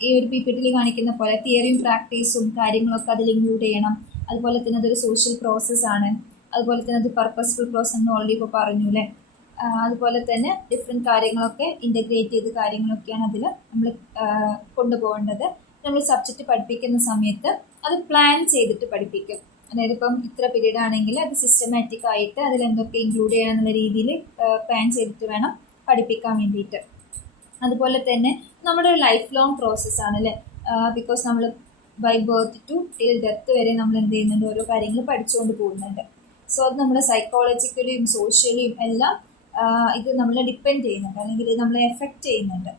ഈ ഒരു PPT കാണിക്കുന്ന പോലെ തിയറിയും പ്രാക്ടീസും കാര്യങ്ങളൊക്കെ അതിൽ ഇൻക്ലൂഡ് ചെയ്യണം. അതുപോലെ തന്നെ അതൊരു സോഷ്യൽ പ്രോസസ്സാണ്. അതുപോലെ തന്നെ അത് പർപ്പസ്ഫുൾ പ്രോസസ് എന്ന് ഓൾറെഡി ഇപ്പോൾ പറഞ്ഞു അല്ലേ. അതുപോലെ തന്നെ ഡിഫറെൻറ്റ് കാര്യങ്ങളൊക്കെ ഇൻ്റഗ്രേറ്റ് ചെയ്ത് കാര്യങ്ങളൊക്കെയാണ് അതിൽ നമ്മൾ കൊണ്ടുപോകേണ്ടത്. നമ്മൾ സബ്ജക്റ്റ് പഠിപ്പിക്കുന്ന സമയത്ത് അത് പ്ലാൻ ചെയ്തിട്ട് പഠിപ്പിക്കും. അതായത് ഇപ്പം ഇത്ര പീരീഡ് ആണെങ്കിൽ അത് സിസ്റ്റമാറ്റിക് ആയിട്ട് അതിലെന്തൊക്കെ ഇൻക്ലൂഡ് ചെയ്യണം എന്നുള്ള രീതിയിൽ പ്ലാൻ ചെയ്തിട്ട് വേണം പഠിപ്പിക്കാൻ വേണ്ടിയിട്ട്. അതുപോലെ തന്നെ നമ്മുടെ ഒരു ലൈഫ് ലോങ് പ്രോസസ്സാണ് അല്ലേ. ബിക്കോസ് നമ്മൾ by birth to till death വരെ നമ്മൾ എന്ത് ചെയ്യുന്നുണ്ട്, ഓരോ കാര്യങ്ങൾ പഠിച്ചുകൊണ്ട് പോകുന്നുണ്ട്. സോ അത് നമ്മുടെ സൈക്കോളജിക്കലിയും സോഷ്യലിയും എല്ലാം ഇത് നമ്മളെ ഡിപ്പെൻഡ് ചെയ്യുന്നുണ്ട്, അല്ലെങ്കിൽ ഇത് നമ്മളെ എഫക്റ്റ് ചെയ്യുന്നുണ്ട്.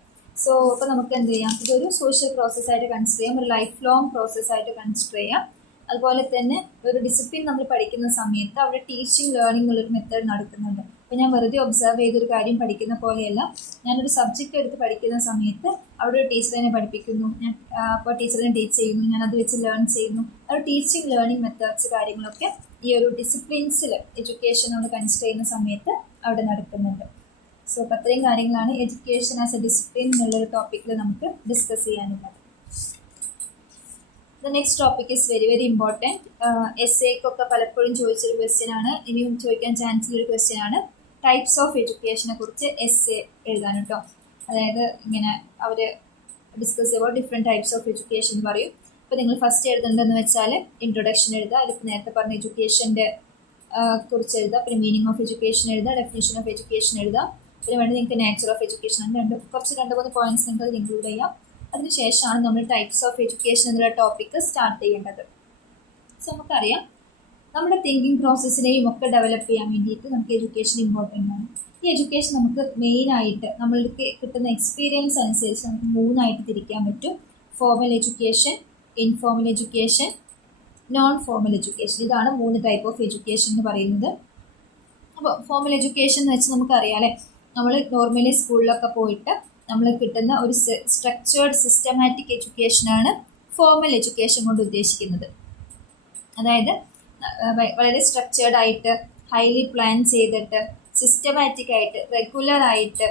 സോ അപ്പോൾ നമുക്ക് എന്ത് ചെയ്യാം, ഇതൊരു സോഷ്യൽ പ്രോസസ്സായിട്ട് കൺസിഡർ ചെയ്യാം, ഒരു ലൈഫ് ലോങ് പ്രോസസ്സായിട്ട് കൺസിഡർ ചെയ്യാം. അതുപോലെ തന്നെ ഒരു ഡിസിപ്ലിൻ നമ്മൾ പഠിക്കുന്ന സമയത്ത് അവിടെ ടീച്ചിങ് ലേണിംഗ് എന്നുള്ളൊരു മെത്തേഡ് നടക്കുന്നുണ്ട്. അപ്പോൾ ഞാൻ വെറുതെ ഒബ്സർവ് ചെയ്തൊരു കാര്യം പഠിക്കുന്ന പോലെയല്ല, ഞാനൊരു സബ്ജക്റ്റ് എടുത്ത് പഠിക്കുന്ന സമയത്ത് അവിടെ ഒരു ടീച്ചറിനെ പഠിപ്പിക്കുന്നു, ഞാൻ അപ്പോൾ ടീച്ചറിനെ ടീച്ച് ചെയ്യുന്നു, ഞാൻ അത് വെച്ച് ലേൺ ചെയ്യുന്നു. ഒരു ടീച്ചിങ് ലേണിംഗ് മെത്തേഡ്സ് കാര്യങ്ങളൊക്കെ ഈ ഒരു ഡിസിപ്ലിൻസിൽ എഡ്യൂക്കേഷൻ നമ്മൾ കൺസിഡർ ചെയ്യുന്ന സമയത്ത് അവിടെ നടക്കുന്നുണ്ട്. സോ അപ്പോൾ അത്രയും കാര്യങ്ങളാണ് എഡ്യൂക്കേഷൻ ആസ് എ ഡിസിപ്ലിൻ എന്നുള്ളൊരു ടോപ്പിക്കിൽ നമുക്ക് ഡിസ്കസ് ചെയ്യാനുള്ളത്. The next topic is very very important. എസ്സേക്കൊക്കെ പലപ്പോഴും ചോദിച്ചൊരു ക്വസ്റ്റ്യൻ ആണ്, ഇനിയും ചോദിക്കാൻ ചാൻസ് ഉള്ളൊരു ക്വസ്റ്റ്യൻ ആണ്. ടൈപ്സ് ഓഫ് എഡ്യൂക്കേഷനെ കുറിച്ച് എസ്സേ എഴുതാൻ കേട്ടോ. അതായത് ഇങ്ങനെ അവർ ഡിസ്കസ് ചെയ്യുമ്പോൾ ഡിഫറെൻറ്റ് ടൈപ്സ് ഓഫ് എഡ്യൂക്കേഷൻ എന്ന് പറയും. അപ്പോൾ നിങ്ങൾ ഫസ്റ്റ് എഴുതേണ്ടതെന്ന് വെച്ചാൽ ഇൻട്രൊഡക്ഷൻ എഴുതുക, അതിപ്പോൾ നേരത്തെ പറഞ്ഞ എഡ്യൂക്കേഷൻ്റെ കുറിച്ച് എഴുതുക, പിന്നെ മീനിങ് ഓഫ് എഡ്യൂക്കേഷൻ എഴുതുക, ഡെഫിനിഷൻ ഓഫ് എഡ്യൂക്കേഷൻ എഴുതുക, പിന്നെ വേണ്ടി നിങ്ങൾക്ക് നേച്ചർ ഓഫ് എഡ്യൂക്കേഷൻ ആണ് കുറച്ച് 2-3 പോയിന്റ്സ് നിങ്ങൾക്ക് അതിൽ ഇൻക്ലൂഡ് ചെയ്യാം. അതിനുശേഷമാണ് നമ്മൾ ടൈപ്സ് ഓഫ് എഡ്യൂക്കേഷൻ എന്നുള്ള ടോപ്പിക്ക് സ്റ്റാർട്ട് ചെയ്യേണ്ടത്. സോ നമുക്കറിയാം, നമ്മുടെ തിങ്കിങ് പ്രോസസ്സിനെയും ഒക്കെ ഡെവലപ്പ് ചെയ്യാൻ വേണ്ടിയിട്ട് നമുക്ക് എഡ്യൂക്കേഷൻ ഇമ്പോർട്ടൻ്റ് ആണ്. ഈ എഡ്യൂക്കേഷൻ നമുക്ക് മെയിനായിട്ട് നമ്മൾക്ക് കിട്ടുന്ന എക്സ്പീരിയൻസ് അനുസരിച്ച് നമുക്ക് 3 തിരിക്കാൻ പറ്റും. Formal education, informal education, non formal education. ഇതാണ് 3 ടൈപ്പ് ഓഫ് എഡ്യൂക്കേഷൻ എന്ന് പറയുന്നത്. അപ്പോൾ ഫോർമൽ എഡ്യൂക്കേഷൻ എന്ന് വെച്ചാൽ നമുക്കറിയാം അല്ലേ, നമ്മൾ നോർമലി സ്കൂളിലൊക്കെ പോയിട്ട് നമ്മൾ കിട്ടുന്ന ഒരു സ്ട്രക്ചേർഡ് സിസ്റ്റമാറ്റിക് എഡ്യൂക്കേഷനാണ് ഫോർമൽ എഡ്യൂക്കേഷൻ കൊണ്ട് ഉദ്ദേശിക്കുന്നത്. അതായത് വളരെ സ്ട്രക്ചേർഡ് ആയിട്ട്, ഹൈലി പ്ലാൻ ചെയ്തിട്ട്, സിസ്റ്റമാറ്റിക് ആയിട്ട്, റെഗുലർ ആയിട്ട്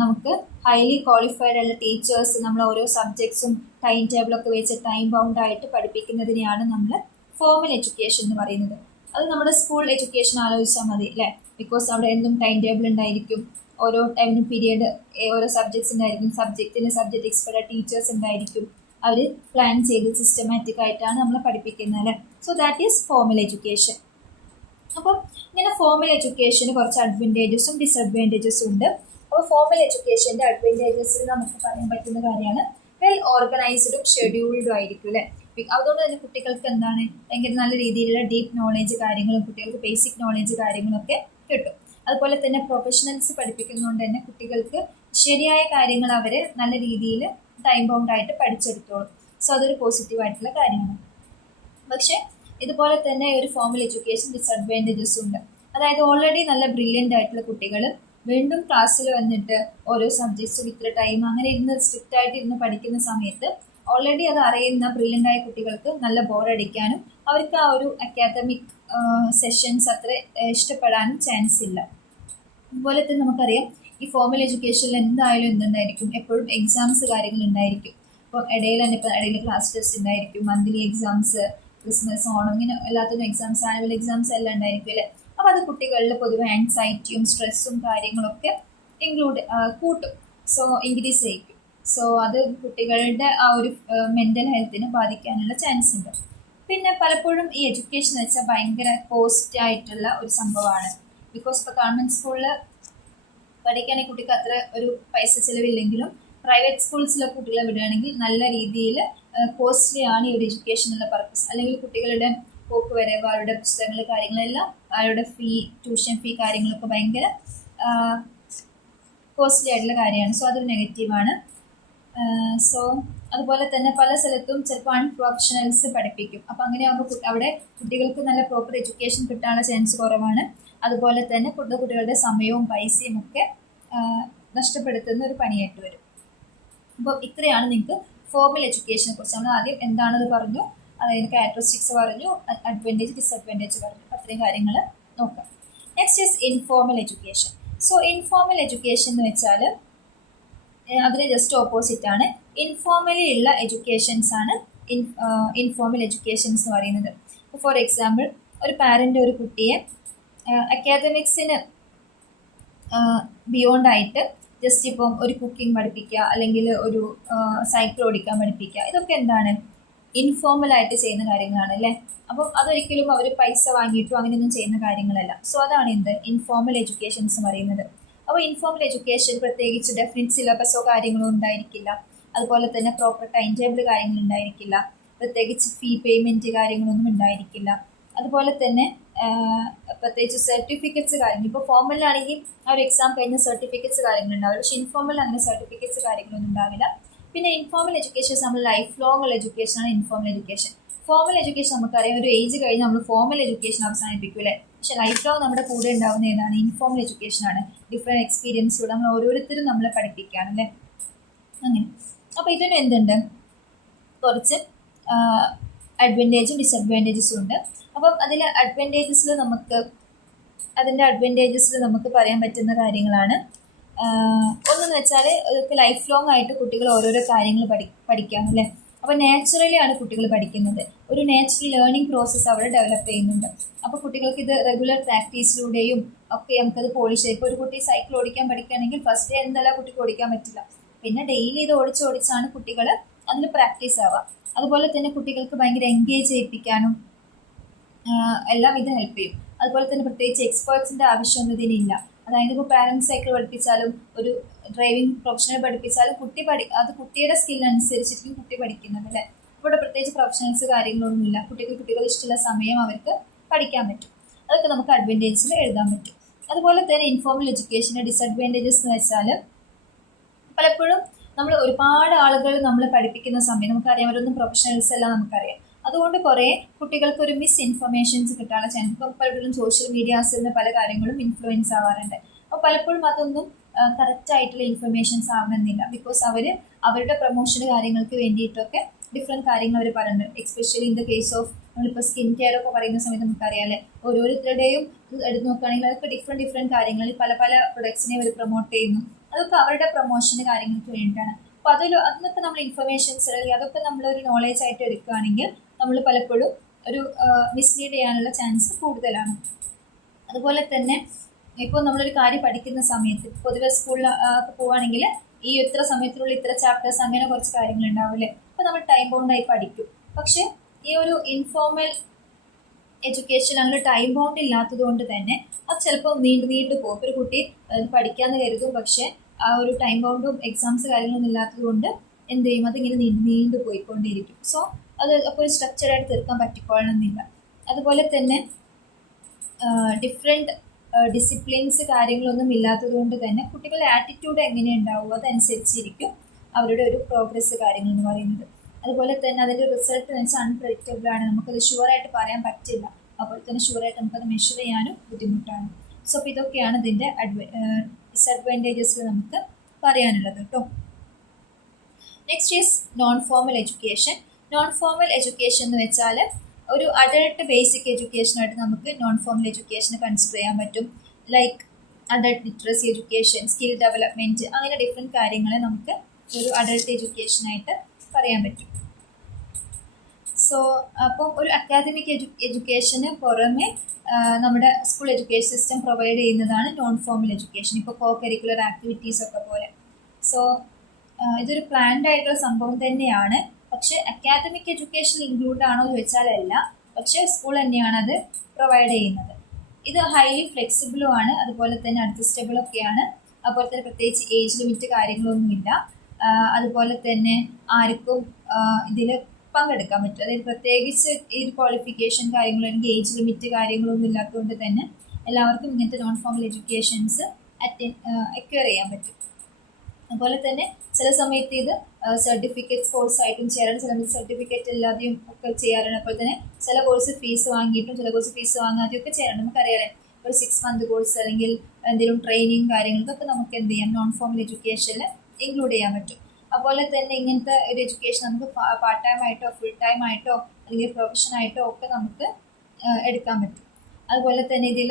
നമുക്ക് ഹൈലി ക്വാളിഫൈഡ് ആയിട്ടുള്ള ടീച്ചേഴ്സ് നമ്മൾ ഓരോ സബ്ജക്ട്സും ടൈം ടേബിളൊക്കെ വെച്ച് ടൈം ബൗണ്ട് ആയിട്ട് പഠിപ്പിക്കുന്നതിനെയാണ് നമ്മൾ ഫോർമൽ എഡ്യൂക്കേഷൻ എന്ന് പറയുന്നത്. അത് നമ്മുടെ സ്കൂൾ എഡ്യൂക്കേഷൻ ആലോചിച്ചാൽ മതി അല്ലേ. ബിക്കോസ് അവിടെ എന്നും ടൈം ടേബിൾ ഉണ്ടായിരിക്കും, ഓരോ ടൈമിനും പീരിയഡ് ഓരോ സബ്ജക്ട്സ് ഉണ്ടായിരിക്കും, സബ്ജക്റ്റ് എക്സ്പെർട്ട് ടീച്ചേഴ്സ് ഉണ്ടായിരിക്കും, അവർ പ്ലാൻ ചെയ്ത് സിസ്റ്റമാറ്റിക് ആയിട്ടാണ് നമ്മൾ പഠിപ്പിക്കുന്നത് അല്ലേ. So that is formal education. അപ്പോൾ ഇങ്ങനെ ഫോർമൽ എഡ്യൂക്കേഷന് കുറച്ച് അഡ്വാൻറ്റേജസും ഡിസഡ്വാൻറ്റേജസും ഉണ്ട്. അപ്പോൾ ഫോർമൽ എഡ്യൂക്കേഷൻ്റെ അഡ്വാൻറ്റേജസിൽ നമുക്ക് പറയാൻ പറ്റുന്ന കാര്യമാണ് വെൽ ഓർഗനൈസ്ഡും ഷെഡ്യൂൾഡും ആയിരിക്കും അല്ലേ. അതുകൊണ്ട് തന്നെ കുട്ടികൾക്ക് എന്താണ്, ഭയങ്കര നല്ല രീതിയിലുള്ള ഡീപ്പ് നോളേജ് കാര്യങ്ങളും കുട്ടികൾക്ക് ബേസിക് നോളേജ് കാര്യങ്ങളൊക്കെ കിട്ടും. അതുപോലെ തന്നെ പ്രൊഫഷണൽസ് പഠിപ്പിക്കുന്നതുകൊണ്ട് തന്നെ കുട്ടികൾക്ക് ശരിയായ കാര്യങ്ങൾ അവർ നല്ല രീതിയിൽ ടൈം ബൗണ്ടായിട്ട് പഠിച്ചെടുത്തോളും. സോ അതൊരു പോസിറ്റീവായിട്ടുള്ള കാര്യമാണ്. പക്ഷേ ഇതുപോലെ തന്നെ ഒരു ഫോർമൽ എഡ്യൂക്കേഷൻ ഡിസഡ്വാൻറ്റേജസ് ഉണ്ട്. അതായത് ഓൾറെഡി നല്ല ബ്രില്യൻ്റ് ആയിട്ടുള്ള കുട്ടികൾ വീണ്ടും ക്ലാസ്സിൽ വന്നിട്ട് ഓരോ സബ്ജക്ട്സും ഇത്ര ടൈം അങ്ങനെ ഇരുന്ന് സ്ട്രിക്റ്റ് ആയിട്ട് ഇരുന്ന് പഠിക്കുന്ന സമയത്ത് ഓൾറെഡി അത് അറിയുന്ന ബ്രില്യൻ്റ് ആയ കുട്ടികൾക്ക് നല്ല ബോറടിക്കാനും അവർക്ക് ആ ഒരു അക്കാദമിക് സെഷൻസ് അത്ര ഇഷ്ടപ്പെടാനും ചാൻസ് ഇല്ല. അതുപോലെ തന്നെ നമുക്കറിയാം, ഈ ഫോർമൽ എഡ്യൂക്കേഷനിൽ എന്തായാലും എന്തുണ്ടായിരിക്കും, എപ്പോഴും എക്സാംസ് കാര്യങ്ങൾ ഉണ്ടായിരിക്കും. അപ്പോൾ ഇടയിൽ തന്നെ ഇപ്പോൾ ഇടയിൽ ക്ലാസ് ടെസ്റ്റ് ഉണ്ടായിരിക്കും, മന്ത്ലി എക്സാംസ്, ക്രിസ്മസ്, ഓണം, ഇങ്ങനെ എല്ലാത്തിനും എക്സാംസ്, ആനുവൽ എക്സാംസ് എല്ലാം ഉണ്ടായിരിക്കും അല്ലേ. അപ്പോൾ അത് കുട്ടികളിൽ പൊതുവെ ആൻസൈറ്റിയും സ്ട്രെസ്സും കാര്യങ്ങളൊക്കെ കൂട്ടും. So increase ചെയ്യിക്കും. സോ അത് കുട്ടികളുടെ ആ ഒരു മെൻ്റൽ ഹെൽത്തിനെ ബാധിക്കാനുള്ള ചാൻസ് ഉണ്ട്. പിന്നെ പലപ്പോഴും ഈ എഡ്യൂക്കേഷൻ എന്ന് വെച്ചാൽ ഭയങ്കര കോസ്റ്റ് ആയിട്ടുള്ള ഒരു സംഭവമാണ്. ബിക്കോസ് ഇപ്പോൾ ഗവൺമെൻറ് സ്കൂളിൽ പഠിക്കുകയാണെങ്കിൽ കുട്ടിക്ക് അത്ര ഒരു പൈസ ചിലവില്ലെങ്കിലും പ്രൈവറ്റ് സ്കൂൾസിലെ കുട്ടികളെ വിടുകയാണെങ്കിൽ നല്ല രീതിയിൽ കോസ്റ്റ്ലി ആണ് ഈ ഒരു എഡ്യൂക്കേഷൻ എന്നുള്ള പർപ്പസ്. അല്ലെങ്കിൽ കുട്ടികളുടെ പോക്ക് വരവ്, അവരുടെ പുസ്തകങ്ങൾ, കാര്യങ്ങളെല്ലാം അവരുടെ ട്യൂഷൻ ഫീ കാര്യങ്ങളൊക്കെ ഭയങ്കര കോസ്റ്റ്ലി ആയിട്ടുള്ള കാര്യമാണ്. സോ അതൊരു നെഗറ്റീവാണ്. സോ അതുപോലെ തന്നെ പല സ്ഥലത്തും ചിലപ്പോൾ അൺപ്രൊഫഷണൽസ് പഠിപ്പിക്കും. അപ്പം അങ്ങനെയാകുമ്പോൾ അവിടെ കുട്ടികൾക്ക് നല്ല പ്രോപ്പർ എഡ്യൂക്കേഷൻ കിട്ടാനുള്ള ചാൻസ് കുറവാണ്. അതുപോലെ തന്നെ കുട്ടികളുടെ സമയവും പൈസയും ഒക്കെ നഷ്ടപ്പെടുത്തുന്ന ഒരു പണിയായിട്ട് വരും. അപ്പോൾ ഇത്രയാണ് നിങ്ങൾക്ക് ഫോർമൽ എഡ്യൂക്കേഷനെ കുറിച്ച്. നമ്മൾ ആദ്യം എന്താണെന്ന് പറഞ്ഞു, അതായത് ക്യാരക്ടറിസ്റ്റിക്സ് പറഞ്ഞു, അഡ്വാൻറ്റേജ് ഡിസഡ്വാൻറ്റേജ് പറഞ്ഞു. അത്രയും കാര്യങ്ങൾ നോക്കാം. Next is informal education. So informal education എന്ന് വെച്ചാൽ അതിന് ജസ്റ്റ് ഓപ്പോസിറ്റ് ആണ്. ഇൻഫോർമലി ഉള്ള എഡ്യൂക്കേഷൻസ് ആണ് ഇൻഫോർമൽ എഡ്യൂക്കേഷൻസ് എന്ന് പറയുന്നത്. ഫോർ എക്സാമ്പിൾ, ഒരു പാരൻ്റ് ഒരു കുട്ടിയെ അക്കാദമിക്സിന് ബിയോണ്ടായിട്ട് ജസ്റ്റ് ഇപ്പം ഒരു കുക്കിംഗ് പഠിപ്പിക്കുക, അല്ലെങ്കിൽ ഒരു സൈക്കിൾ ഓടിക്കാൻ പഠിപ്പിക്കുക, ഇതൊക്കെ എന്താണ് ഇൻഫോർമലായിട്ട് ചെയ്യുന്ന കാര്യങ്ങളാണ് അല്ലേ. അപ്പം അതൊരിക്കലും അവർ പൈസ വാങ്ങിയിട്ടും അങ്ങനെയൊന്നും ചെയ്യുന്ന കാര്യങ്ങളല്ല. സോ അതാണ് എന്ത് ഇൻഫോർമൽ എഡ്യൂക്കേഷൻസ് എന്ന് പറയുന്നത്. അപ്പോൾ ഇൻഫോർമൽ എഡ്യൂക്കേഷൻ പ്രത്യേകിച്ച് ഡെഫിനിറ്റ് സിലബസോ കാര്യങ്ങളോ ഉണ്ടായിരിക്കില്ല. അതുപോലെ തന്നെ പ്രോപ്പർ ടൈം ടേബിൾ കാര്യങ്ങൾ ഉണ്ടായിരിക്കില്ല. പ്രത്യേകിച്ച് ഫീ പേയ്മെൻറ്റ് കാര്യങ്ങളൊന്നും ഉണ്ടായിരിക്കില്ല. അതുപോലെ തന്നെ പ്രത്യേകിച്ച് സർട്ടിഫിക്കറ്റ്സ് കാര്യങ്ങൾ, ഇപ്പോൾ ഫോർമലാണെങ്കിൽ ആ ഒരു എക്സാം കഴിഞ്ഞ സർട്ടിഫിക്കറ്റ്സ് കാര്യങ്ങളുണ്ടാവില്ല. പക്ഷേ ഇൻഫോർമൽ അങ്ങനെ സർട്ടിഫിക്കറ്റ്സ് കാര്യങ്ങളൊന്നും ഉണ്ടാവില്ല. പിന്നെ ഇൻഫോർമൽ എഡ്യൂക്കേഷൻ നമ്മൾ ലൈഫ് ലോങ് ഉള്ള എഡ്യൂക്കേഷനാണ് ഇൻഫോർമൽ എഡ്യൂക്കേഷൻ. ഫോർമൽ എഡ്യൂക്കേഷൻ നമുക്കറിയാം, ഒരു ഏജ് കഴിഞ്ഞ് നമ്മൾ ഫോർമൽ എഡ്യൂക്കേഷൻ അവസാനിപ്പിക്കും അല്ലേ. പക്ഷേ ലൈഫ് ലോങ് നമ്മുടെ കൂടെ ഉണ്ടാകുന്ന ഏതാണ് ഇൻഫോർമൽ എഡ്യൂക്കേഷനാണ്. ഡിഫറെൻറ്റ് എക്സ്പീരിയൻസിലൂടെ നമ്മൾ ഓരോരുത്തരും നമ്മളെ പഠിപ്പിക്കുകയാണ് അല്ലേ. അങ്ങനെ അപ്പോൾ ഇതിന് എന്തുണ്ട്, കുറച്ച് അഡ്വാൻറ്റേജും ഡിസഡ്വാൻറ്റേജസും ഉണ്ട്. അപ്പം അതിൽ അഡ്വാൻറ്റേജസിൽ നമുക്ക് പറയാൻ പറ്റുന്ന കാര്യങ്ങളാണ്. ഒന്നെന്ന് വെച്ചാൽ ഇതൊക്കെ ലൈഫ് ലോങ് ആയിട്ട് കുട്ടികൾ ഓരോരോ കാര്യങ്ങൾ പഠിക്കാം അല്ലേ. അപ്പോൾ നാച്ചുറലി ആണ് കുട്ടികൾ പഠിക്കുന്നത്. ഒരു നാച്ചുറൽ ലേണിംഗ് പ്രോസസ്സ് അവിടെ ഡെവലപ്പ് ചെയ്യുന്നുണ്ട്. അപ്പോൾ കുട്ടികൾക്ക് ഇത് റെഗുലർ പ്രാക്ടീസിലൂടെയും ഒക്കെ നമുക്കത് പോളിഷ് ചെയ്യും. ഇപ്പോൾ ഒരു കുട്ടി സൈക്കിൾ ഓടിക്കാൻ പഠിക്കുകയാണെങ്കിൽ ഫസ്റ്റ് ഡേ എന്തായാലും കുട്ടിക്ക് ഓടിക്കാൻ പറ്റില്ല. പിന്നെ ഡെയിലി ഇത് ഓടിച്ചാണ് കുട്ടികൾ അതിന് പ്രാക്ടീസ് ആവുക. അതുപോലെ തന്നെ കുട്ടികൾക്ക് ഭയങ്കര എൻഗേജ് ചെയ്യിപ്പിക്കാനും എല്ലാം ഇത് ഹെൽപ്പ് ചെയ്യും. അതുപോലെ തന്നെ പ്രത്യേകിച്ച് എക്സ്പേർട്സിൻ്റെ ആവശ്യമൊന്നും ഇതിനില്ല. അതായത് ഇപ്പോൾ പാരൻസ് സൈക്കിൾ പഠിപ്പിച്ചാലും ഒരു ഡ്രൈവിംഗ് പ്രൊഫഷണൽ പഠിപ്പിച്ചാലും അത് കുട്ടിയുടെ സ്കില്ലനുസരിച്ചിരിക്കും കുട്ടി പഠിക്കുന്നത് അല്ലേ. ഇവിടെ പ്രത്യേകിച്ച് പ്രൊഫഷണൽസ് കാര്യങ്ങളൊന്നുമില്ല. കുട്ടികൾ ഇഷ്ടമുള്ള സമയം അവർക്ക് പഠിക്കാൻ പറ്റും. അതൊക്കെ നമുക്ക് അഡ്വാൻറ്റേജസിൽ എഴുതാൻ പറ്റും. അതുപോലെ തന്നെ ഇൻഫോർമൽ എഡ്യൂക്കേഷൻ്റെ ഡിസഡ്വാൻറ്റേജസ് എന്ന് വെച്ചാൽ പലപ്പോഴും നമ്മൾ ഒരുപാട് ആളുകൾ നമ്മൾ പഠിപ്പിക്കുന്ന സമയം നമുക്കറിയാം, അവരൊന്നും പ്രൊഫഷണൽസ് എല്ലാം നമുക്കറിയാം. അതുകൊണ്ട് കുറേ കുട്ടികൾക്ക് ഒരു മിസ് ഇൻഫർമേഷൻസ് കിട്ടാനുള്ള ചാൻസ്. ഇപ്പം പലപ്പോഴും സോഷ്യൽ മീഡിയാസിൽ നിന്ന് പല കാര്യങ്ങളും ഇൻഫ്ലുവൻസ് ആവാറുണ്ട്. അപ്പോൾ പലപ്പോഴും അതൊന്നും കറക്റ്റായിട്ടുള്ള ഇൻഫർമേഷൻസ് ആവണമെന്നില്ല. ബിക്കോസ് അവരുടെ പ്രൊമോഷൻ കാര്യങ്ങൾക്ക് വേണ്ടിയിട്ടൊക്കെ ഡിഫറെൻറ്റ് കാര്യങ്ങൾ അവർ പറയുന്നുണ്ട്. Especially in the case of നമ്മളിപ്പോൾ സ്കിൻ കെയർ ഒക്കെ പറയുന്ന സമയത്ത് നമുക്കറിയാം അല്ലേ, ഓരോരുത്തരുടെയും എടുത്ത് നോക്കുകയാണെങ്കിൽ അതൊക്കെ ഡിഫറെൻറ്റ് കാര്യങ്ങളിൽ പല പ്രൊഡക്ട്സിനെ അവർ പ്രൊമോട്ട് ചെയ്യുന്നു. അതൊക്കെ അവരുടെ പ്രൊമോഷന് കാര്യങ്ങൾക്ക് വേണ്ടിയിട്ടാണ്. അപ്പോൾ അതിനൊക്കെ നമ്മൾ ഇൻഫർമേഷൻസ് അല്ലെങ്കിൽ അതൊക്കെ നമ്മളൊരു നോളേജ് ആയിട്ട് എടുക്കുകയാണെങ്കിൽ നമ്മൾ പലപ്പോഴും ഒരു മിസ്ലീഡ് ചെയ്യാനുള്ള ചാൻസ് കൂടുതലാണ്. അതുപോലെ തന്നെ ഇപ്പോൾ നമ്മളൊരു കാര്യം പഠിക്കുന്ന സമയത്ത് പൊതുവെ സ്കൂളിൽ പോവുകയാണെങ്കിൽ ഈ ഇത്ര സമയത്തിനുള്ളിൽ ഇത്ര ചാപ്റ്റേഴ്സ് അങ്ങനെ കുറച്ച് കാര്യങ്ങളുണ്ടാവില്ലേ. അപ്പോൾ നമ്മൾ ടൈം ബൗണ്ടായി പഠിക്കും. പക്ഷേ ഈ ഒരു ഇൻഫോർമൽ എഡ്യൂക്കേഷൻ അങ്ങനെ ടൈം ബൗണ്ട് ഇല്ലാത്തത് കൊണ്ട് തന്നെ അത് ചിലപ്പോൾ നീണ്ടു പോകും. ഒരു കുട്ടി പഠിക്കാമെന്ന് കരുതും, പക്ഷേ ആ ഒരു ടൈം ബൗണ്ടും എക്സാംസ് കാര്യങ്ങളൊന്നും ഇല്ലാത്തത് കൊണ്ട് എന്ത് ചെയ്യും, അതിങ്ങനെ നീണ്ടു പോയിക്കൊണ്ടിരിക്കും. സോ അത് അപ്പോൾ ഒരു സ്ട്രക്ചറായിട്ട് തീർക്കാൻ പറ്റിക്കൊള്ളണമെന്നില്ല. അതുപോലെ തന്നെ ഡിഫറെൻറ്റ് ഡിസിപ്ലിൻസ് കാര്യങ്ങളൊന്നും ഇല്ലാത്തത് കൊണ്ട് തന്നെ കുട്ടികളുടെ ആറ്റിറ്റ്യൂഡ് എങ്ങനെ ഉണ്ടാവുമോ അതനുസരിച്ചിരിക്കും അവരുടെ ഒരു പ്രോഗ്രസ് കാര്യങ്ങൾ എന്ന് പറയുന്നത്. അതുപോലെ തന്നെ അതിൻ്റെ റിസൾട്ട് എന്ന് വെച്ചാൽ അൺപ്രഡിക്റ്റബിൾ ആണ്. നമുക്കത് ഷുവറായിട്ട് പറയാൻ പറ്റില്ല. അതുപോലെ തന്നെ ഷുവറായിട്ട് നമുക്കത് മെഷർ ചെയ്യാനും ബുദ്ധിമുട്ടാണ്. സോ അപ്പോൾ ഇതൊക്കെയാണ് ഇതിൻ്റെ ഡിസഡ്വാൻറ്റേജസ് നമുക്ക് പറയാനുള്ളത് കേട്ടോ. Next is known formal education. Non formal education എന്ന് വെച്ചാൽ ഒരു അഡൾട്ട് ബേസിക് എഡ്യൂക്കേഷനായിട്ട് നമുക്ക് നോൺ ഫോർമൽ എഡ്യൂക്കേഷനെ കൺസിഡർ ചെയ്യാൻ പറ്റും. Like adult literacy education, skill development, അങ്ങനെ ഡിഫറെൻറ്റ് കാര്യങ്ങളെ നമുക്ക് ഒരു അഡൾട്ട് എഡ്യൂക്കേഷനായിട്ട് പറയാൻ പറ്റും. സോ അപ്പം ഒരു അക്കാദമിക് എഡ്യൂക്കേഷന് പുറമെ നമ്മുടെ സ്കൂൾ എഡ്യൂക്കേഷൻ സിസ്റ്റം പ്രൊവൈഡ് ചെയ്യുന്നതാണ് നോൺ ഫോമൽ എഡ്യൂക്കേഷൻ, ഇപ്പോൾ കോ കരിക്കുലർ ആക്ടിവിറ്റീസ് ഒക്കെ പോലെ. സോ ഇതൊരു പ്ലാൻഡ് ആയിട്ടുള്ള സംഭവം തന്നെയാണ്. പക്ഷെ അക്കാദമിക് എഡ്യൂക്കേഷൻ ഇൻക്ലൂഡ് ആണോ എന്ന് ചോദിച്ചാൽ അല്ല, പക്ഷേ സ്കൂൾ തന്നെയാണ് അത് പ്രൊവൈഡ് ചെയ്യുന്നത്. ഇത് ഹൈലി ഫ്ലെക്സിബിളും ആണ്, അതുപോലെ തന്നെ അഡ്ജസ്റ്റബിളും ഒക്കെയാണ്. അതുപോലെ തന്നെ പ്രത്യേകിച്ച് ഏജ് ലിമിറ്റ് കാര്യങ്ങളൊന്നുമില്ല. അതുപോലെ തന്നെ ആർക്കും ഇതിൽ പങ്കെടുക്കാൻ പറ്റും. അതായത് പ്രത്യേകിച്ച് ഈ ക്വാളിഫിക്കേഷൻ കാര്യങ്ങൾ അല്ലെങ്കിൽ ഏജ് ലിമിറ്റ് കാര്യങ്ങളൊന്നും ഇല്ലാത്തതുകൊണ്ട് തന്നെ എല്ലാവർക്കും ഇങ്ങനത്തെ നോൺ ഫോമൽ എഡ്യൂക്കേഷൻസ് അക്വയർ ചെയ്യാൻ പറ്റും. അതുപോലെ തന്നെ ചില സമയത്ത് ഇത് സർട്ടിഫിക്കറ്റ് കോഴ്സ് ആയിട്ടും ചേരാൻ, ചില സർട്ടിഫിക്കറ്റ് ഇല്ലാതെയും ഒക്കെ ചെയ്യാറുണ്ട്. അതുപോലെ തന്നെ ചില കോഴ്സ് ഫീസ് വാങ്ങിയിട്ടും ചില കോഴ്സ് ഫീസ് വാങ്ങാതെയും ഒക്കെ ചെയ്യാറുണ്ട്. നമുക്കറിയാം ഒരു 6 മന്ത് കോഴ്സ് അല്ലെങ്കിൽ എന്തെങ്കിലും ട്രെയിനിങ് കാര്യങ്ങൾക്കൊക്കെ നമുക്ക് എന്ത് ചെയ്യാം, നോൺ ഫോമൽ എഡ്യൂക്കേഷനിൽ ഇൻക്ലൂഡ് ചെയ്യാൻ പറ്റും. അതുപോലെ തന്നെ ഇങ്ങനത്തെ ഒരു എഡ്യൂക്കേഷൻ നമുക്ക് പാർട്ട് ടൈം ആയിട്ടോ ഫുൾ ടൈം ആയിട്ടോ അല്ലെങ്കിൽ പ്രൊഫഷൻ ആയിട്ടോ ഒക്കെ നമുക്ക് എടുക്കാൻ പറ്റും. അതുപോലെ തന്നെ ഇതിൽ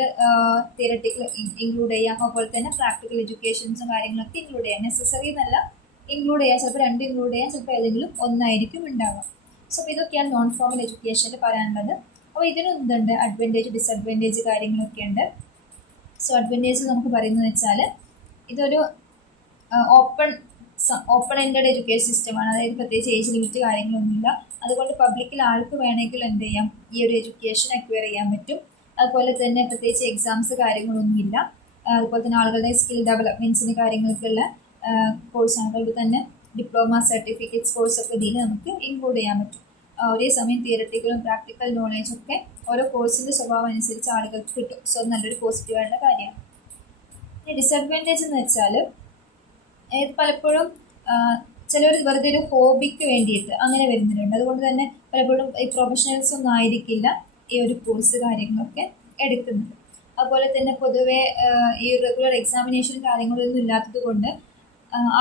തിയററ്റിക്കൽ ഇൻക്ലൂഡ് ചെയ്യാം, അതുപോലെ തന്നെ പ്രാക്ടിക്കൽ എഡ്യൂക്കേഷൻസും കാര്യങ്ങളൊക്കെ ഇൻക്ലൂഡ് ചെയ്യാം. നെസസറി എന്നല്ല, ഇൻക്ലൂഡ് ചെയ്യാം. ചിലപ്പോൾ 2 ഇൻക്ലൂഡ് ചെയ്യാം, ചിലപ്പോൾ ഏതെങ്കിലും ഒന്നായിരിക്കും ഉണ്ടാവുക. സോ ഇതൊക്കെയാണ് നോൺ ഫോമൽ എഡ്യൂക്കേഷനിൽ പറയാനുള്ളത്. അപ്പോൾ ഇതിനും എന്തുണ്ട്, അഡ്വാൻറ്റേജ് ഡിസഡ്വാൻറ്റേജ് കാര്യങ്ങളൊക്കെ ഉണ്ട്. സോ അഡ്വാൻറ്റേജ് നമുക്ക് പറയുന്നത് വെച്ചാൽ ഇതൊരു ഓപ്പൺ എൻഡഡ് എഡ്യൂക്കേഷൻ സിസ്റ്റമാണ്. അതായത് പ്രത്യേകിച്ച് ഏജ് ലിമിറ്റ് കാര്യങ്ങളൊന്നുമില്ല. അതുകൊണ്ട് പബ്ലിക്കിൽ ആർക്ക് വേണമെങ്കിലും എന്ത് ചെയ്യാം, ഈ ഒരു എഡ്യൂക്കേഷൻ അക്വയർ ചെയ്യാൻ പറ്റും. അതുപോലെ തന്നെ പ്രത്യേകിച്ച് എക്സാംസ് കാര്യങ്ങളൊന്നുമില്ല. അതുപോലെ തന്നെ ആളുകളുടെ സ്കിൽ ഡെവലപ്മെൻറ്റ്സിന് കാര്യങ്ങൾക്കുള്ള കോഴ്സാണ്. അതുപോലെ തന്നെ ഡിപ്ലോമ സർട്ടിഫിക്കറ്റ്സ് കോഴ്സൊക്കെ ഇതിൽ നമുക്ക് ഇൻക്ലൂഡ് ചെയ്യാൻ പറ്റും. ഒരേ സമയം തിയററ്റിക്കലും പ്രാക്ടിക്കൽ നോളേജും ഒക്കെ ഓരോ കോഴ്സിൻ്റെ സ്വഭാവം അനുസരിച്ച് ആളുകൾക്ക് കിട്ടും. സോ നല്ലൊരു പോസിറ്റീവായിട്ടുള്ള കാര്യമാണ്. ഡിസഡ്വാൻറ്റേജ് എന്ന് വെച്ചാൽ പലപ്പോഴും ചിലർ വെറുതെ ഒരു ഹോബിക്ക് വേണ്ടിയിട്ട് അങ്ങനെ വരുന്നവരുണ്ട്. അതുകൊണ്ട് തന്നെ പലപ്പോഴും ഈ പ്രൊഫഷണൽസ് ഒന്നും ആയിരിക്കില്ല ഈ ഒരു കോഴ്സ് കാര്യങ്ങളൊക്കെ എടുക്കുന്നത്. അതുപോലെ തന്നെ പൊതുവെ ഈ റെഗുലർ എക്സാമിനേഷൻ കാര്യങ്ങളൊന്നും ഇല്ലാത്തത് കൊണ്ട്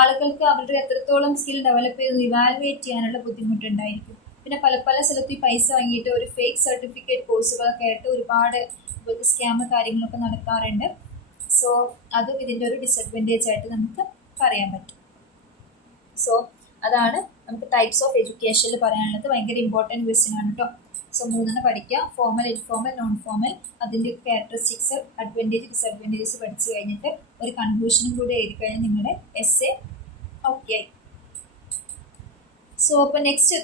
ആളുകൾക്ക് അവരുടെ എത്രത്തോളം സ്കിൽ ഡെവലപ്പ് ചെയ്ത് ഇവാലുവേറ്റ് ചെയ്യാനുള്ള ബുദ്ധിമുട്ടുണ്ടായിരിക്കും. പിന്നെ പല സ്ഥലത്ത് ഈ പൈസ വാങ്ങിയിട്ട് ഒരു ഫേക്ക് സർട്ടിഫിക്കറ്റ് കോഴ്സുകളൊക്കെ ആയിട്ട് ഒരുപാട് സ്കാം കാര്യങ്ങളൊക്കെ നടക്കാറുണ്ട്. സോ അതും ഇതിൻ്റെ ഒരു ഡിസഡ്വാൻറ്റേജ് ആയിട്ട് നമുക്ക് പറയാൻ പറ്റും. സോ അതാണ് നമുക്ക് ടൈപ്സ് ഓഫ് എഡ്യൂക്കേഷനിൽ പറയാനുള്ളത്. ഭയങ്കര ഇമ്പോർട്ടൻറ്റ് ക്വസ്റ്റ്യൻ ആണ് കേട്ടോ. സോ 3 പഠിക്കുക, ഫോമൽ, ഇൻഫോമൽ, നോൺ ഫോമൽ, അതിൻ്റെ ക്യാരക്ടറിസ്റ്റിക്സ്, അഡ്വാൻറ്റേജ് ഡിസഡ്വാൻറ്റേജസ് പഠിച്ചു കഴിഞ്ഞിട്ട് ഒരു കൺക്ലൂഷനും കൂടി എഴുതി കഴിഞ്ഞാൽ നിങ്ങളുടെ എസ്സേ ഓക്കെ ആയി. സോ അപ്പോൾ നെക്സ്റ്റ്